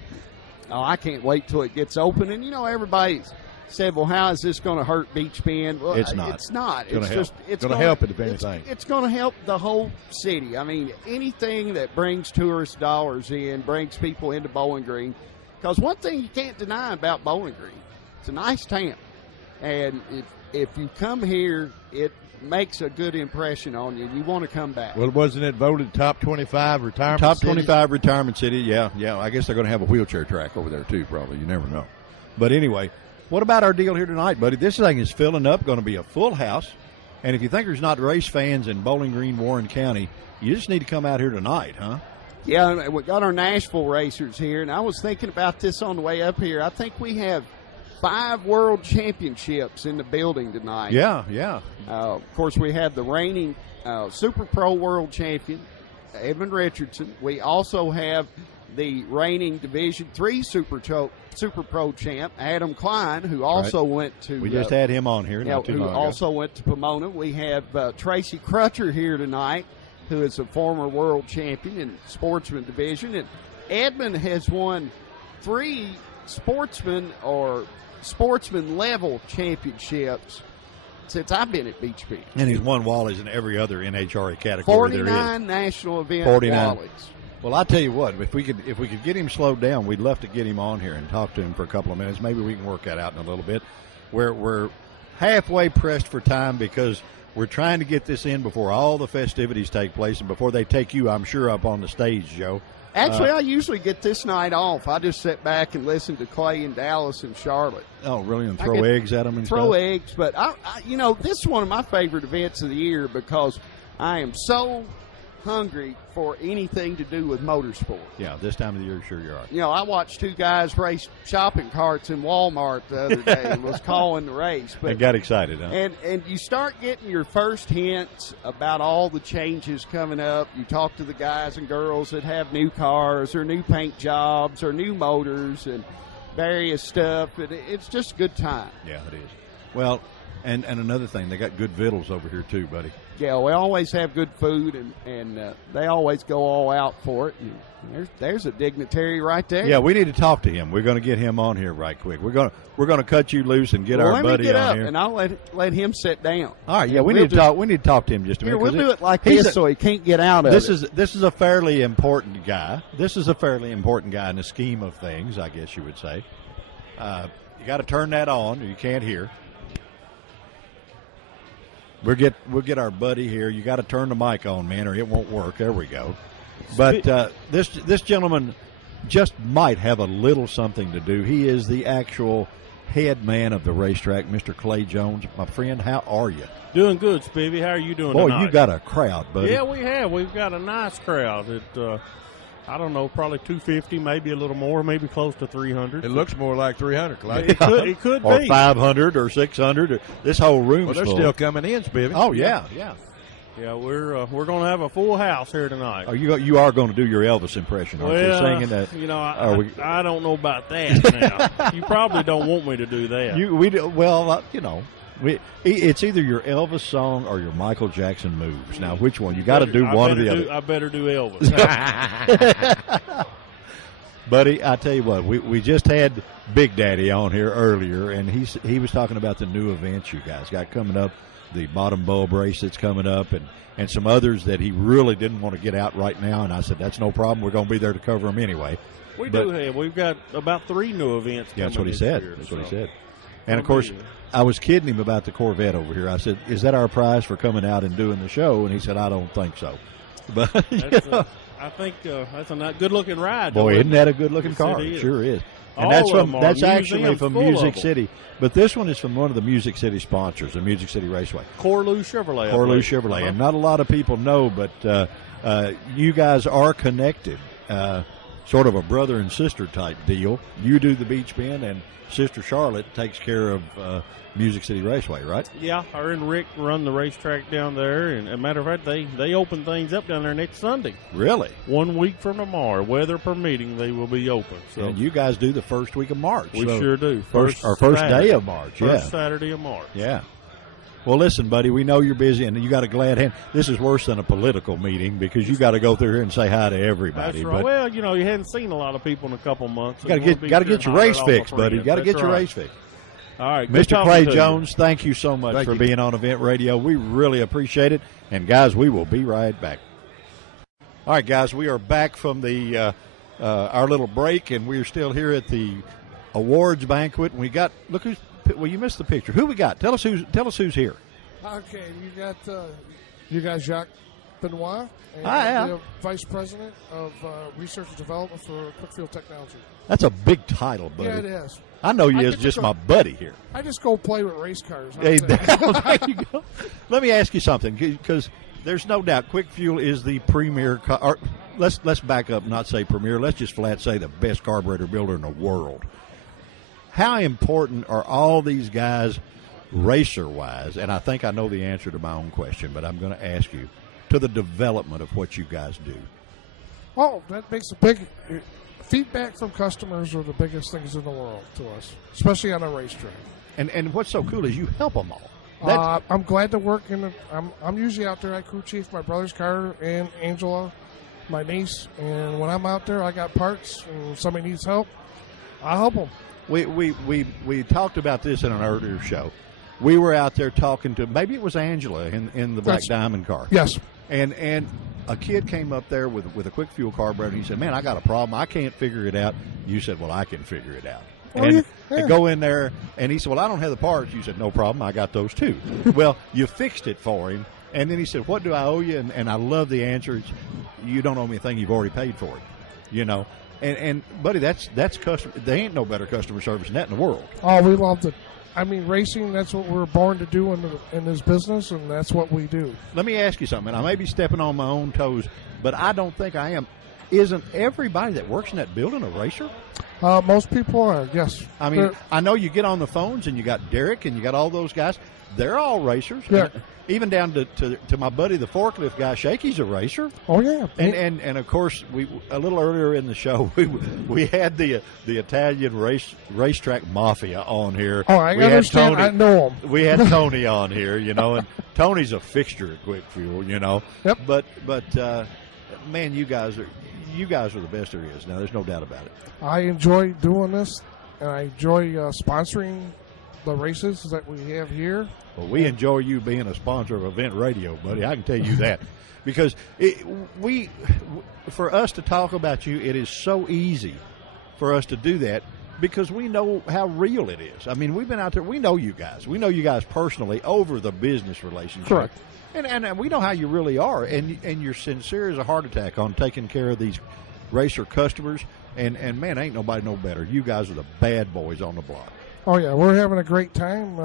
Oh, I can't wait till it gets open. And, you know, everybody said, well, how is this going to hurt Beech Bend? Well, it's not. It's not. It's just it's going to help it, if anything. It's going to help the whole city. I mean, anything that brings tourist dollars in, brings people into Bowling Green. Because one thing you can't deny about Bowling Green, it's a nice town. And if you come here, it makes a good impression on you. You want to come back. Well, wasn't it voted top 25 retirement Top city? 25 retirement city, yeah. I guess they're going to have a wheelchair track over there, too, probably. You never know. But anyway, what about our deal here tonight, buddy? This thing is filling up, going to be a full house. And if you think there's not race fans in Bowling Green, Warren County, you just need to come out here tonight, huh? Yeah, we got our Nashville racers here, and I was thinking about this on the way up here. I think we have 5 world championships in the building tonight. Yeah. Of course, we have the reigning Super Pro world champion, Edmund Richardson. We also have the reigning Division III Super Pro champ, Adam Klein, who also went to... We just had him on here. Who also went to Pomona. We have Tracy Crutcher here tonight, who is a former world champion in Sportsman Division. And Edmund has won 3 sportsman level championships since I've been at Beech Bend. And he's won Wallies in every other NHRA category 49 there is. national event 49. Wallies. Well, I tell you what, if we could get him slowed down, we'd love to get him on here and talk to him for a couple of minutes. Maybe we can work that out in a little bit. We're halfway pressed for time because we're trying to get this in before all the festivities take place and before they take you, I'm sure, up on the stage, Joe. Actually, I usually get this night off. I just sit back and listen to Clay and Dallas and Charlotte. Oh, really? And throw eggs at them and throw stuff? Eggs, but I this is one of my favorite events of the year because I am so hungry for anything to do with motorsport. Yeah, this time of the year, sure you are. You know, I watched two guys race shopping carts in Walmart the other day and was calling the race. But got excited, huh? And you start getting your first hints about all the changes coming up. You talk to the guys and girls that have new cars or new paint jobs or new motors and various stuff. It's just a good time. Yeah, it is. Well, and another thing, they got good victuals over here too, buddy. Yeah, we always have good food, and they always go all out for it. And there's a dignitary right there. Yeah, we need to talk to him. We're going to get him on here right quick. We're going to cut you loose and get our buddy on here. Let me get up, and I'll let him sit down. All right. Yeah, we need to talk. We need to talk to him just a minute. We'll do it like this, so he can't get out of it. This is a fairly important guy. This is a fairly important guy in the scheme of things, I guess you would say. You got to turn that on, or you can't hear. We'll get our buddy here. You got to turn the mic on, man, or it won't work. There we go. But this gentleman just might have a little something to do. He is the actual head man of the racetrack, Mr. Clay Jones. My friend, how are you? Doing good, Spivvy. How are you doing tonight? Boy, you got a crowd, buddy. Yeah, we have. We've got a nice crowd. I don't know, probably 250, maybe a little more, maybe close to 300. It looks more like 300, Clay. It could or be. 500 or 600. This whole room's full. They're still coming in, Spivvy. Oh, yeah. Yeah, we're going to have a full house here tonight. Oh, you are going to do your Elvis impression, aren't you? Singing that. You know, I don't know about that now. You probably don't want me to do that. Well, you know. It's either your Elvis song or your Michael Jackson moves. Now, which one? You got to do one or the other. I better do Elvis. Buddy, I tell you what, we just had Big Daddy on here earlier, and he was talking about the new events you guys got coming up, the bottom bulb race that's coming up, and some others that he really didn't want to get out right now. And I said, that's no problem. We're going to be there to cover them anyway. We've got about 3 new events coming. That's what he said. Year, that's what he said. And, of course, I was kidding him about the Corvette over here. I said, is that our prize for coming out and doing the show? And he said, I don't think so. But I think that's a good-looking ride. Boy, isn't that a good-looking car? It sure is. And that's actually from Music City. But this one is from one of the Music City sponsors, the Music City Raceway. Corlew Chevrolet. Corlew Chevrolet. Uh-huh. And not a lot of people know, but you guys are connected. Sort of a brother and sister type deal. You do the Beech Bend, and Sister Charlotte takes care of Music City Raceway, right? Yeah, her and Rick run the racetrack down there, and as a matter of fact, they open things up down there next Sunday. Really? 1 week from tomorrow, weather permitting, they will be open. So and you guys do the first week of March. We sure do. First day of March. First Saturday of March. Yeah. Well, listen, buddy, we know you're busy, and you got a glad hand. This is worse than a political meeting because you got to go through here and say hi to everybody. That's right. But well, you know, you hadn't seen a lot of people in a couple months. You got to get your race fixed, buddy. You got to get your race fixed. All right, Mr. Clay Jones, thank you so much for being on Event Radio. We really appreciate it. And, guys, we will be right back. All right, guys, we are back from the our little break, and we're still here at the awards banquet. And we got you missed the picture. Who we got? Tell us who's here. Okay, you got Jacques Benoit, and the Vice President of Research and Development for Quickfield Technology. That's a big title, buddy. Yeah, it is. I know you as just my buddy here. I just go play with race cars. Hey, there you go. Let me ask you something, because there's no doubt Quick Fuel is the premier car. Let's back up, not say premier. Let's just flat say the best carburetor builder in the world. How important are all these guys, racer-wise, and I think I know the answer to my own question, but I'm going to ask you, to the development of what you guys do? Oh, that makes a big feedback from customers are the biggest things in the world to us, especially on a racetrack. And what's so cool is you help them all. I'm glad to work in. I'm usually out there. I crew chief my brother's car and Angela, my niece, and when I'm out there, I got parts and somebody needs help, I help them. We talked about this in an earlier show. We were out there talking to, maybe it was Angela in the Black Diamond car. Yes. And a kid came up there with a Quick Fuel carburetor. He said, man, I got a problem. I can't figure it out. You said, well, I can figure it out. And go in there, and he said, well, I don't have the parts. You said, no problem. I got those too. Well, you fixed it for him. And then he said, what do I owe you? And I love the answer. It's, you don't owe me a thing. You've already paid for it. You know. And buddy, that's customer. There ain't no better customer service than that in the world. Oh, we love I mean, racing, that's what we're born to do in this business, and that's what we do. Let me ask you something. I may be stepping on my own toes, but I don't think I am. Isn't everybody that works in that building a racer? Most people are, yes. I mean, I know you get on the phones, and you got Derek, and you got all those guys. They're all racers. Yeah. Even down to my buddy, the forklift guy, Shaky's a racer. Oh yeah, and of course, we a little earlier in the show we had the Italian racetrack mafia on here. Oh, I understand. I know them. We had Tony on here, and Tony's a fixture at Quick Fuel, Yep. But man, you guys are the best there is. Now, there's no doubt about it. I enjoy doing this, and I enjoy sponsoring the races that we have here. Well, we enjoy you being a sponsor of Event Radio, buddy. I can tell you that. Because for us to talk about you, it is so easy for us to do that because we know how real it is. I mean, we've been out there. We know you guys. We know you guys personally over the business relationship. Correct. And we know how you really are. And you're sincere as a heart attack on taking care of these racer customers. And man, ain't nobody no better. You guys are the bad boys on the block. Oh, yeah, we're having a great time.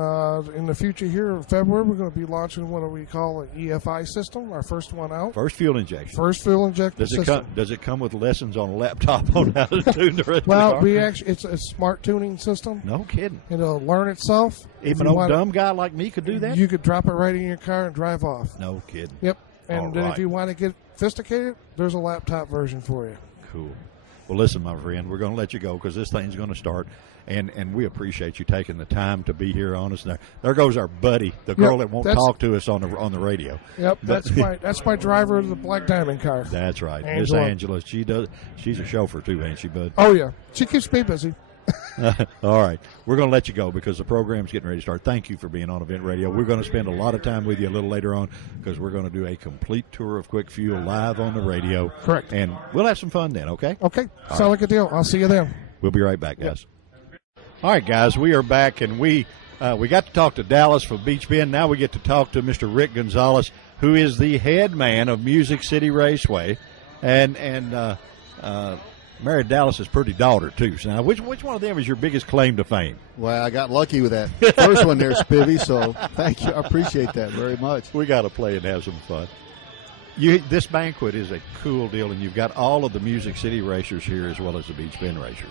In the future here in February, we're going to be launching what we call an EFI system, our first one out. First fuel injection. First fuel injection system. Does it come with lessons on a laptop on how to tune the rest of the car? It's a smart tuning system. No kidding. It'll learn itself. If an old dumb guy like me could do that? You could drop it right in your car and drive off. No kidding. Yep. And then if you want to get sophisticated, there's a laptop version for you. Cool. Well, listen, my friend, we're going to let you go because this thing's going to start. And we appreciate you taking the time to be here on us. There goes our buddy, the girl that won't talk to us on the radio. Yep, that's my driver of the Black Diamond car. That's right, Miss Angela. She's a chauffeur too, ain't she, bud? Oh yeah, she keeps me busy. All right, we're going to let you go because the program's getting ready to start. Thank you for being on Event Radio. We're going to spend a lot of time with you a little later on because we're going to do a complete tour of Quick Fuel live on the radio. Correct. And we'll have some fun then. Okay. Okay. Sound like a deal. I'll see you then. We'll be right back, guys. All right, guys, we are back, and we got to talk to Dallas from Beech Bend. Now we get to talk to Mr. Rick Gonzalez, who is the head man of Music City Raceway, and married Dallas's pretty daughter too. So now, which one of them is your biggest claim to fame? Well, I got lucky with that first one there, Spivvy. So thank you, I appreciate that very much. We got to play and have some fun. This banquet is a cool deal, and you've got all of the Music City racers here as well as the Beech Bend racers.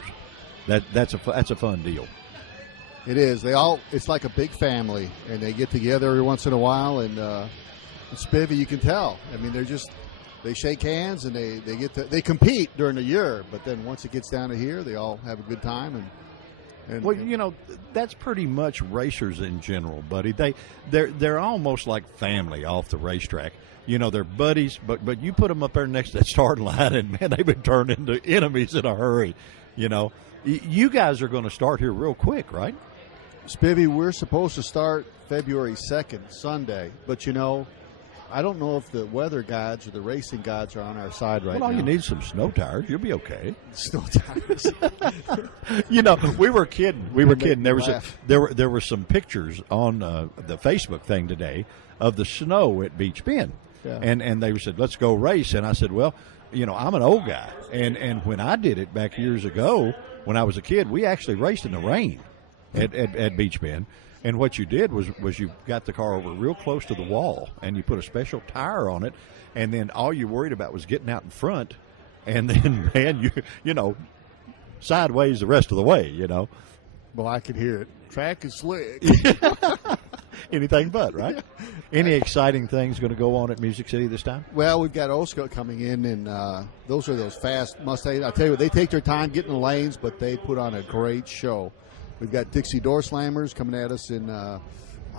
That's a fun deal. It is. It's like a big family, and they get together every once in a while. And Spivvy, you can tell. I mean, they shake hands and they compete during the year, but then once it gets down to here, they all have a good time. And well, that's pretty much racers in general, buddy. They're almost like family off the racetrack. They're buddies, but you put them up there next to that starting line, and man, they've been turned into enemies in a hurry. You guys are going to start here real quick, right? Spivvy, we're supposed to start February 2nd, Sunday, but I don't know if the weather gods or the racing gods are on our side right now. Well, all you need is some snow tires. You'll be okay. Snow tires. We were kidding. There were some pictures on the Facebook thing today of the snow at Beech Bend, and they said, "Let's go race." And I said, "Well, I'm an old guy, and when I did it back years ago when I was a kid, we actually raced in the rain at Beech Bend." And what you did was you got the car over real close to the wall, and you put a special tire on it, and then all you worried about was getting out in front, and then, man, you sideways the rest of the way, Well, I could hear it. Track is slick. Anything but, right? Any exciting things going to go on at Music City this time? Well, we've got Oscar coming in, and those are those fast Mustangs. I tell you what, they take their time getting the lanes, but they put on a great show. We've got Dixie Door Slammers coming at us in, I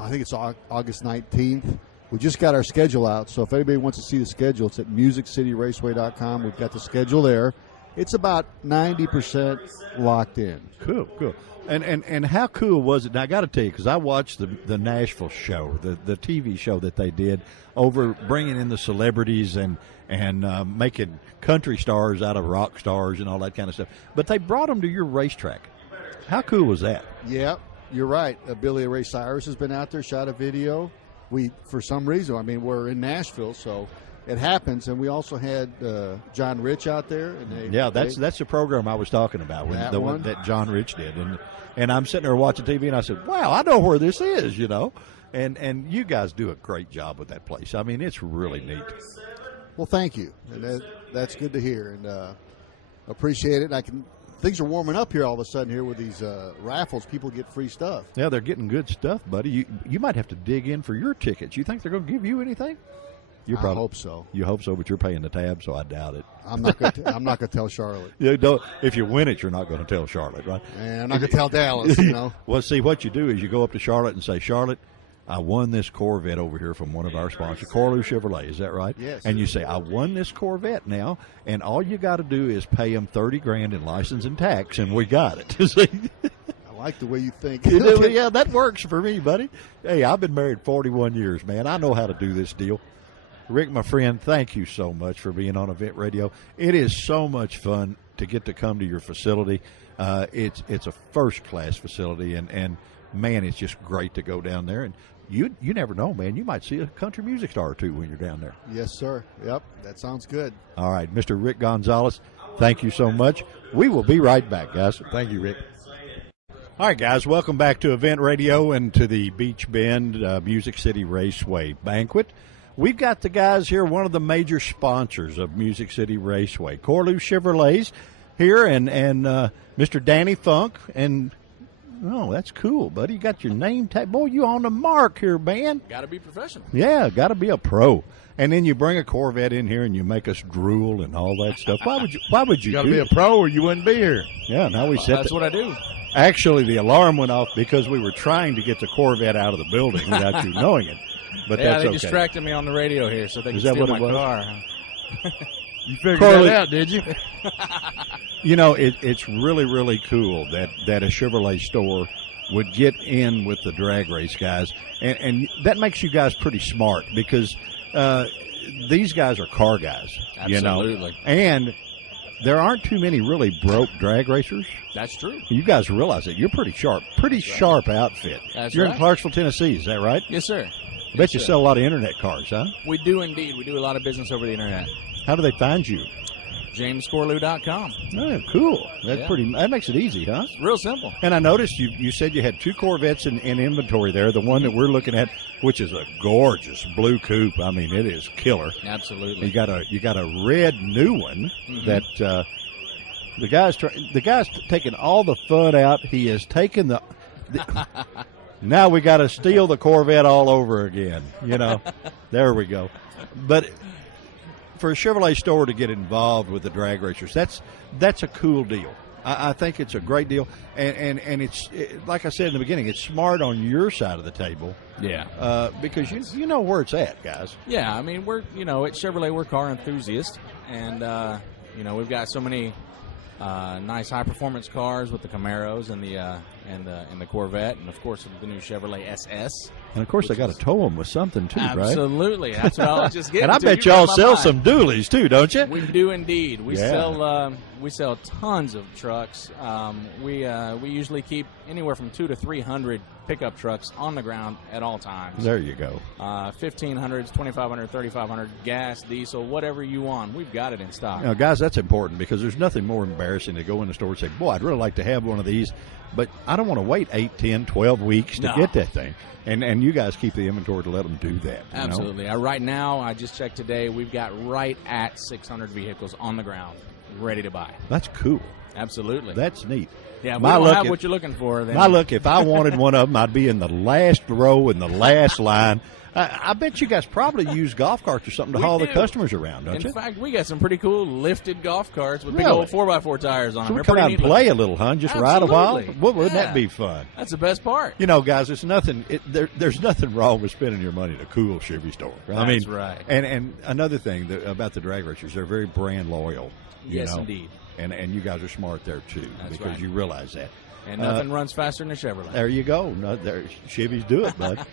think it's August 19th. We just got our schedule out, so if anybody wants to see the schedule, it's at musiccityraceway.com. We've got the schedule there. It's about 90% locked in. Cool. And how cool was it? Now, I got to tell you, because I watched the Nashville show, the TV show that they did over bringing in the celebrities and making country stars out of rock stars and all that kind of stuff. But they brought them to your racetrack. How cool was that? Yeah, you're right. Billy Ray Cyrus has been out there, shot a video. For some reason, we're in Nashville, so it happens. And we also had John Rich out there. And that's the program I was talking about, the one that John Rich did. And I'm sitting there watching TV, and I said, wow, I know where this is, And you guys do a great job with that place. I mean, it's really neat. Well, thank you. And that's good to hear. And appreciate it. Things are warming up here all of a sudden here with these raffles. People get free stuff. Yeah, they're getting good stuff, buddy. You might have to dig in for your tickets. You think they're going to give you anything? I hope so. You hope so, but you're paying the tab, so I doubt it. I'm not going to tell Charlotte. If you win it, you're not going to tell Charlotte, right? And I'm not going to tell Dallas. Well, see, what you do is you go up to Charlotte and say, Charlotte, I won this Corvette over here from one of our sponsors, Corlew Chevrolet. Is that right? Yes. And you say, I won this Corvette now, and all you got to do is pay them $30,000 in license and tax, and we got it. I like the way you think. Yeah, that works for me, buddy. Hey, I've been married 41 years, man. I know how to do this deal. Rick, my friend, thank you so much for being on Event Radio. It is so much fun to get to come to your facility. It's a first-class facility, and man, it's just great to go down there. And you never know, man. You might see a country music star or two when you're down there. Yes, sir. Yep, that sounds good. All right, Mr. Rick Gonzalez, thank you so much. We will be right back, guys. Thank you, Rick. All right, guys, welcome back to Event Radio and to the Beech Bend Music City Raceway Banquet. We've got the guys here, one of the major sponsors of Music City Raceway, Corlew Chevrolets here, and Mr. Danny Funk, and oh, that's cool, buddy. You got your name tag. Boy, you on the mark here, man. Got to be professional. Yeah, got to be a pro. And then you bring a Corvette in here and you make us drool and all that stuff. Why would you got to do be a pro or you wouldn't be here. Yeah, now we set That's what I do. Actually, the alarm went off because we were trying to get the Corvette out of the building without you knowing it. But yeah, that's they okay. distracted me on the radio here so they could Is that steal what my it was? car. You figured Corley, that out, did you? It's really, really cool that a Chevrolet store would get in with the drag race guys. And that makes you guys pretty smart because these guys are car guys. Absolutely. And there aren't too many really broke drag racers. That's true. You guys realize that. You're pretty sharp outfit. You're in Clarksville, Tennessee. Is that right? Yes, sir. I bet you sell a lot of internet cars, huh? We do indeed. We do a lot of business over the internet. How do they find you? JamesCorlew.com. Oh, cool. That makes it easy, huh? Real simple. And I noticed you said you had two Corvettes in inventory there. The one that we're looking at, which is a gorgeous blue coupe. I mean, it is killer. Absolutely. You got a red new one that the guy's taking all the fun out. He has taken the now we got to steal the Corvette all over again. There we go. But for a Chevrolet store to get involved with the drag racers, that's a cool deal. I think it's a great deal, and it's like I said in the beginning, it's smart on your side of the table. Yeah. Because you know where it's at, guys. Yeah, I mean we're at Chevrolet we're car enthusiasts, and we've got so many nice high performance cars with the Camaros and the Corvette, and of course the new Chevrolet SS. And of course they got to tow them with something too, right? Absolutely, that's what I was just getting. And I bet y'all sell some dualies too, don't you? We do indeed. We sell tons of trucks. We usually keep anywhere from 200 to 300 pickup trucks on the ground at all times. There you go. 1500s, 2500, 3500, gas, diesel, whatever you want. We've got it in stock. Guys, that's important because there's nothing more embarrassing to go in the store and say, boy, I'd really like to have one of these, but I don't want to wait 8, 10, 12 weeks to get that thing. And you guys keep the inventory to let them do that. Absolutely. Right now, I just checked today, we've got right at 600 vehicles on the ground ready to buy. That's cool. Absolutely. That's neat. Yeah, if we don't have what you're looking for, then... My luck, if I wanted one of them, I'd be in the last row in the last line. I bet you guys probably use golf carts or something to haul the customers around, don't you? In fact, we got some pretty cool lifted golf carts with big old 4x4 tires on so them. we come out and play a little, huh? Just ride a while? Wouldn't that be fun? That's the best part. Guys, there's nothing wrong with spending your money at a cool Chevy store. That's right. And another thing about the drag racers, they're very brand loyal. Yes, indeed. And you guys are smart there, too, because you realize that. And nothing runs faster than a Chevrolet. There you go. Chevys do it, bud.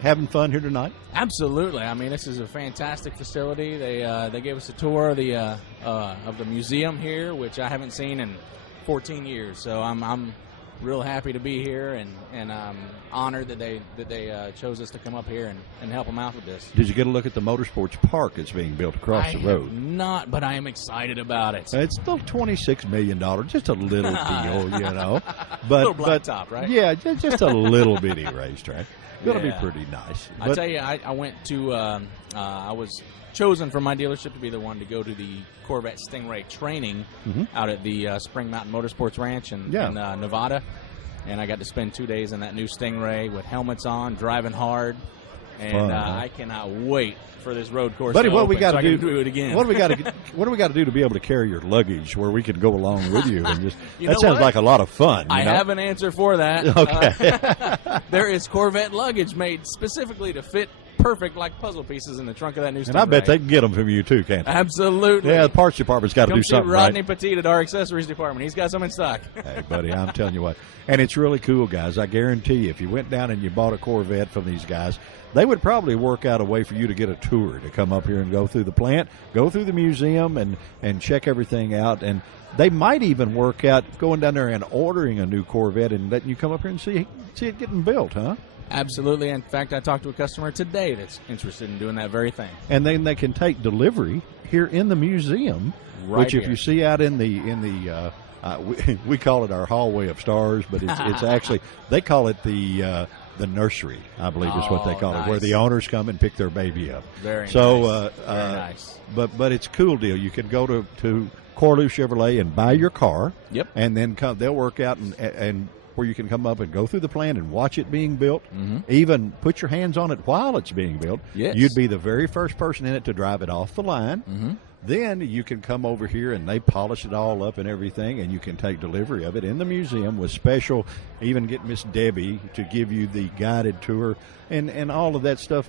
Having fun here tonight? Absolutely. I mean, this is a fantastic facility. They gave us a tour of the museum here, which I haven't seen in 14 years. So I'm real happy to be here, and I'm honored that they chose us to come up here and help them out with this. Did you get a look at the motorsports park that's being built across the road? Not, but I am excited about it. It's still $26 million, just a little deal, you know. Little blacktop, right? Yeah, just a little bitty racetrack. Going to be pretty nice. I tell you, I went to. I was chosen from my dealership to be the one to go to the Corvette Stingray training out at the Spring Mountain Motorsports Ranch in Nevada, and I got to spend 2 days in that new Stingray with helmets on, driving hard, and I cannot wait for this road course. Buddy, to what open we got so to I do? can do it again. What do we got to? What do we got to do to be able to carry your luggage where we can go along with you? And just You that know sounds what? like a lot of fun. I have an answer for that. Okay. There is Corvette luggage made specifically to fit perfect like puzzle pieces in the trunk of that new Stingray. And I bet they can get them from you too, can't they? Absolutely. Yeah, the parts department's got to do something, Rodney right? Petit at our accessories department. He's got some in stock. Hey, buddy, I'm telling you what. And it's really cool, guys. I guarantee you, if you went down and you bought a Corvette from these guys, they would probably work out a way for you to get a tour to come up here and go through the plant, go through the museum, and check everything out. And they might even work out going down there and ordering a new Corvette and letting you come up here and see it getting built, huh? Absolutely. In fact, I talked to a customer today that's interested in doing that very thing. And then they can take delivery here in the museum, Right which if here. you see out in the we call it our hallway of stars, but it's actually they call it the nursery, I believe is what they call it, where the owners come and pick their baby up. Very nice. Very nice. But it's a cool deal. You can go to Corlew Chevrolet and buy your car. Yep. And then they'll work out and where you can come up and go through the plant and watch it being built. Even put your hands on it while it's being built. Yes. You'd be the very first person in it to drive it off the line. Then you can come over here and they polish it all up and everything, and you can take delivery of it in the museum with special, even get Miss Debbie to give you the guided tour and all of that stuff.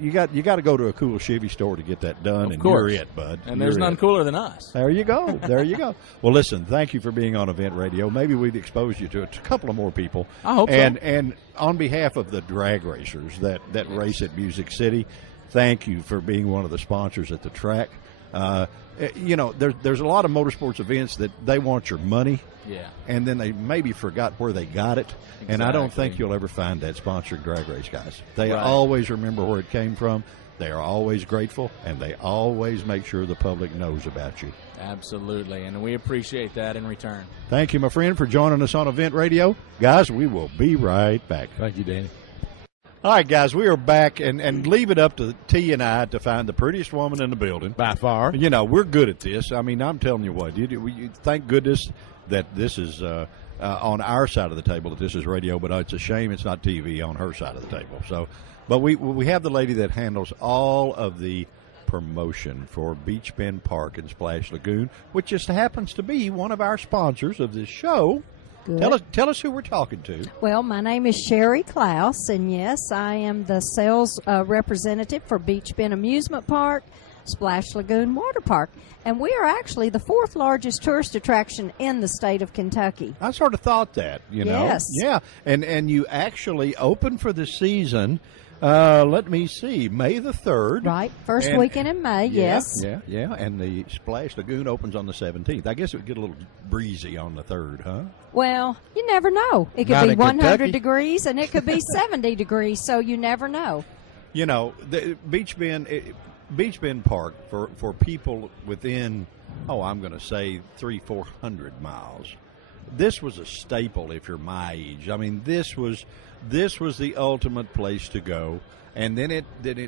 You got to go to a cool Chevy store to get that done, Of and course. you're it, bud. And there's none cooler than us. There you go. There you go. Well, listen, thank you for being on Event Radio. Maybe we've exposed you to a couple of more people. I hope so. And on behalf of the drag racers that race at Music City, thank you for being one of the sponsors at the track. There's a lot of motorsports events that they want your money. Yeah. And then they maybe forgot where they got it. And I don't think you'll ever find that sponsored drag race guys. They always remember where it came from. They are always grateful, and they always make sure the public knows about you. Absolutely, and we appreciate that in return. Thank you, my friend, for joining us on Event Radio. Guys, we will be right back. Thank you, Danny. All right, guys, we are back, and leave it up to T and I to find the prettiest woman in the building. By far. You know, we're good at this. I mean, I'm telling you what, thank goodness that this is on our side of the table, that this is radio, but it's a shame it's not TV on her side of the table. So, but we have the lady that handles all of the promotion for Beech Bend Park and Splash Lagoon, which just happens to be one of our sponsors of this show. Good. Tell us who we're talking to. Well, my name is Sherry Klaus, and yes, I am the sales representative for Beech Bend Amusement Park, Splash Lagoon Water Park, and we are actually the fourth largest tourist attraction in the state of Kentucky. I sort of thought that, you know. Yes. Yeah, and you actually open for the season. Let me see, May the 3rd. Right, first weekend in May, yes. Yeah, and the Splash Lagoon opens on the 17th. I guess it would get a little breezy on the 3rd, huh? Well, you never know. It could Not be in 100 Kentucky? degrees, and it could be 70 degrees, so you never know. You know, the Beech Bend Park, for people within, I'm going to say 300-400 miles, this was a staple if you're my age. I mean, this was the ultimate place to go. And then it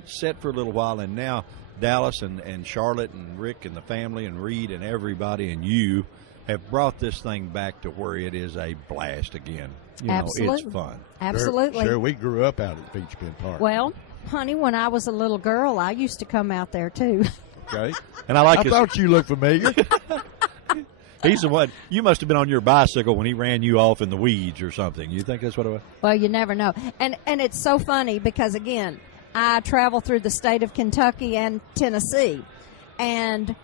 set for a little while, and now Dallas and Charlotte and Rick and the family and Reed and everybody and you have brought this thing back to where it is a blast again. You Absolutely. know, it's fun. Absolutely. Sure, we grew up out at Beech Bend Park. Well, honey, when I was a little girl, I used to come out there, too. Okay. And I thought you looked familiar. He's the one. You must have been on your bicycle when he ran you off in the weeds or something. You think that's what it was? Well, you never know. And it's so funny because, again, I travel through the state of Kentucky and Tennessee. And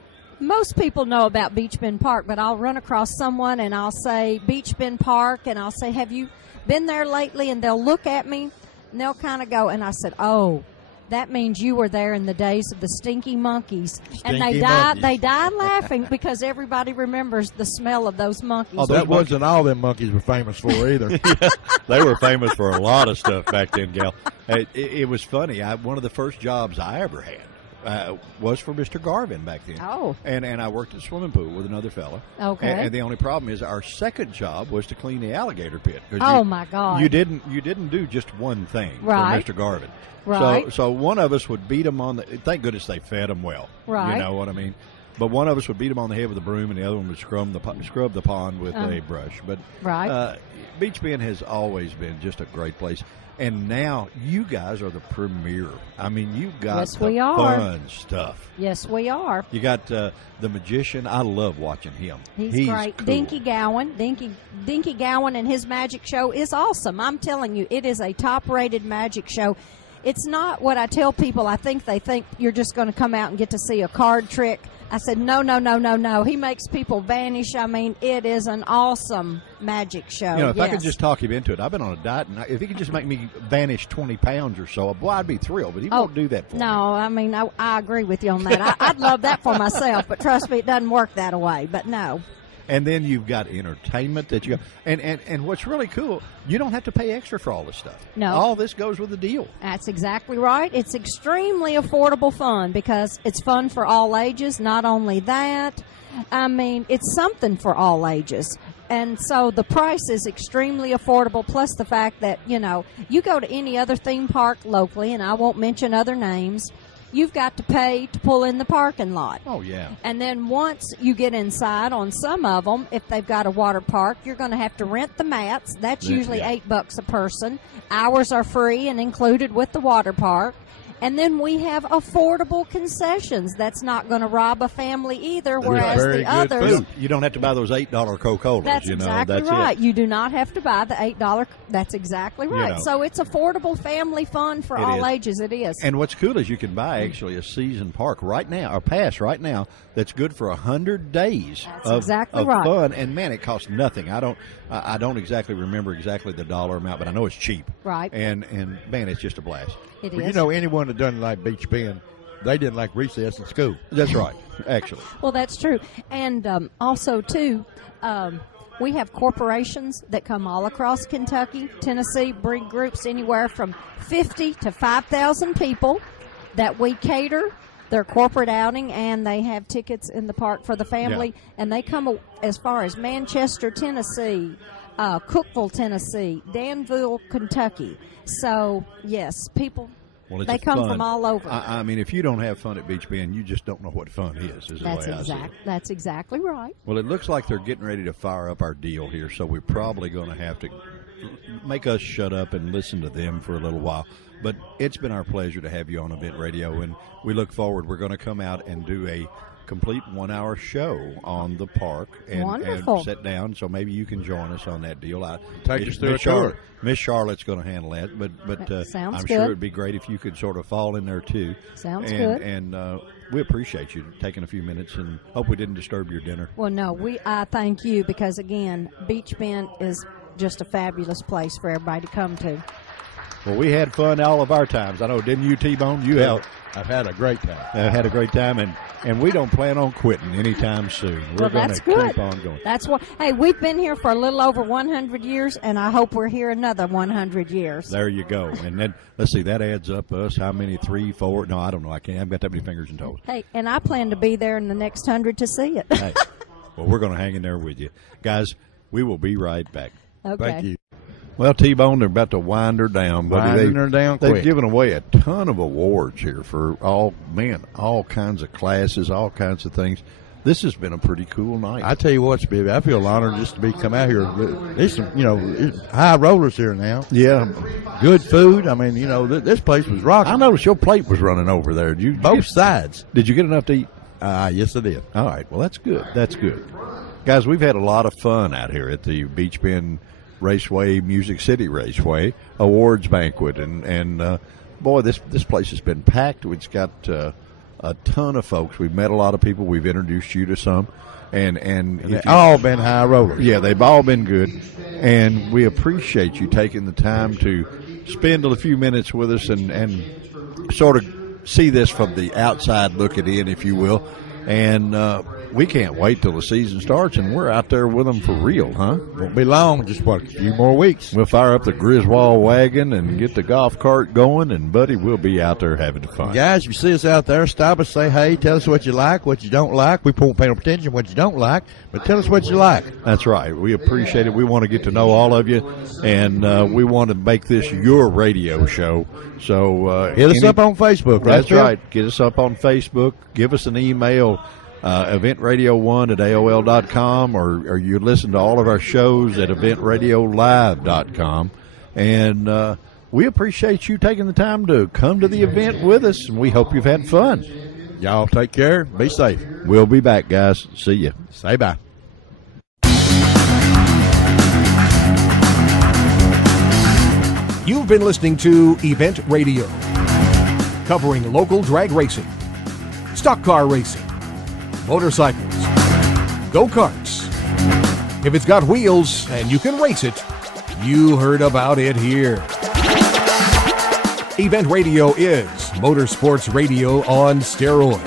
most people know about Beech Bend Park, but I'll run across someone and I'll say, Beech Bend Park, and I'll say, have you been there lately? And they'll look at me and they'll kind of go, and I said, oh, that means you were there in the days of the Stinky Monkeys. And Stinky they died monkeys. they died laughing because everybody remembers the smell of those monkeys. Oh, that wasn't all them monkeys were famous for either. Yeah, they were famous for a lot of stuff back then, Gal. It was funny. One of the first jobs I ever had was for Mr. Garvin back then. Oh. And I worked at a swimming pool with another fella. Okay. And the only problem is our second job was to clean the alligator pit. Oh, my God. You didn't do just one thing Right. for Mr. Garvin. Right. So one of us would beat him on the. Thank goodness they fed him well. Right. You know what I mean. But one of us would beat him on the head with a broom, and the other one would scrub the pond with a brush. But Right. Beech Bend has always been just a great place. And now you guys are the premier. I mean, you got Yes, the we are. fun stuff. Yes, we are. You got the magician. I love watching him. He's great. Cool. Dinky Gowan and his magic show is awesome. I'm telling you, it is a top-rated magic show. It's not what I tell people. I think they think you're just going to come out and get to see a card trick. I said, no. He makes people vanish. I mean, it is an awesome magic show. You know, if yes. I could just talk him into it, I've been on a diet, and if he could just make me vanish 20 pounds or so, boy, I'd be thrilled. But he won't do that for me. No, I mean, I agree with you on that. I'd love that for myself, but trust me, it doesn't work that way. But no. And then you've got entertainment that you and what's really cool, you don't have to pay extra for all this stuff. No. All this goes with the deal. That's exactly right. It's extremely affordable fun because it's fun for all ages. Not only that, I mean, it's something for all ages. And so the price is extremely affordable, plus the fact that, you know, you go to any other theme park locally, and I won't mention other names, you've got to pay to pull in the parking lot. Oh, yeah. And then once you get inside on some of them, if they've got a water park, you're going to have to rent the mats. That's usually $8 a person. Ours are free and included with the water park. And then we have affordable concessions. That's not going to rob a family either, whereas the others... You don't have to buy those $8 Coca-Colas. That's exactly right. You do not have to buy the $8. That's exactly right. You know. So it's affordable family fun for all ages. It is. And what's cool is you can buy actually a season park right now, or pass right now, that's good for 100 days of fun. And man, it costs nothing. I don't exactly remember exactly the dollar amount, but I know it's cheap. Right. And man, it's just a blast. It Well, is. you know, anyone that doesn't like Beech Bend, they didn't like recess in school. That's right, actually. Well, that's true. And also, too, we have corporations that come all across Kentucky, Tennessee, bring groups anywhere from 50 to 5,000 people that we cater their corporate outing, and they have tickets in the park for the family. Yeah. And they come as far as Manchester, Tennessee, Cookeville, Tennessee, Danville, Kentucky. So, yes, people, they come from all over. I mean, if you don't have fun at Beech Bend, you just don't know what fun is the way I see it. That's exactly right. Well, it looks like they're getting ready to fire up our deal here, so we're probably going to have to make us shut up and listen to them for a little while. But it's been our pleasure to have you on Event Radio, and we look forward. We're going to come out and do a complete 1-hour show on the park and sit down, so maybe you can join us on that deal. Take us through a tour. Miss Charlotte's going to handle that, but Sounds I'm good. sure it'd be great if you could sort of fall in there too. Sounds good. And we appreciate you taking a few minutes, and hope we didn't disturb your dinner. Well, no, I thank you because, again, Beech Bend is just a fabulous place for everybody to come to. Well, we had fun all of our times. I know, didn't you, T-Bone? I've had a great time. I've had a great time, and we don't plan on quitting anytime soon. We're going to keep on going. That's what. Hey, we've been here for a little over 100 years, and I hope we're here another 100 years. There you go. And then, let's see, that adds up us how many? 3, 4? No, I don't know. I haven't got that many fingers and toes. Hey, and I plan to be there in the next 100 to see it. Hey, well, we're going to hang in there with you. Guys, we will be right back. Okay. Thank you. Well, T-Bone, they're about to wind her down. Winding her down They've quick. given away a ton of awards here for all kinds of classes, all kinds of things. This has been a pretty cool night. I tell you what, Spivvy, I feel honored just to come out here. There's some, high rollers here now. Yeah. Good food. I mean, this place was rocking. I noticed your plate was running over there. Both sides. Did you get enough to eat? Yes, I did. All right. Well, that's good. That's good. Guys, we've had a lot of fun out here at the Beech Bend Raceway, Music City Raceway Awards Banquet, and boy, this place has been packed. It's got a ton of folks. We've met a lot of people. We've introduced you to some, and they've all been high rollers. Yeah, they've all been good, and we appreciate you taking the time to spend a few minutes with us and sort of see this from the outside looking in, if you will, and we can't wait till the season starts, and we're out there with them for real, huh? Won't be long, just what, a few more weeks. We'll fire up the Griswold wagon and get the golf cart going, and Buddy, we'll be out there having fun. Guys, if you see us out there, stop us, say hey, tell us what you like, what you don't like. We won't pay no attention to what you don't like, but tell us what you like. That's right. We appreciate it. We want to get to know all of you, and we want to make this your radio show. So hit us up on Facebook. That's right. Get us up on Facebook. Give us an email. eventradio1@aol.com, or you listen to all of our shows at eventradiolive.com. And we appreciate you taking the time to come to the event with us, and we hope you've had fun. Y'all take care. Be safe. We'll be back, guys. See you. Say bye. You've been listening to Event Radio, covering local drag racing, stock car racing, motorcycles, go-karts. If it's got wheels and you can race it, you heard about it here. Event Radio is motorsports radio on steroids.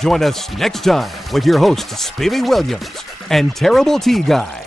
Join us next time with your hosts, Spivey Williams and Terrible T Guy.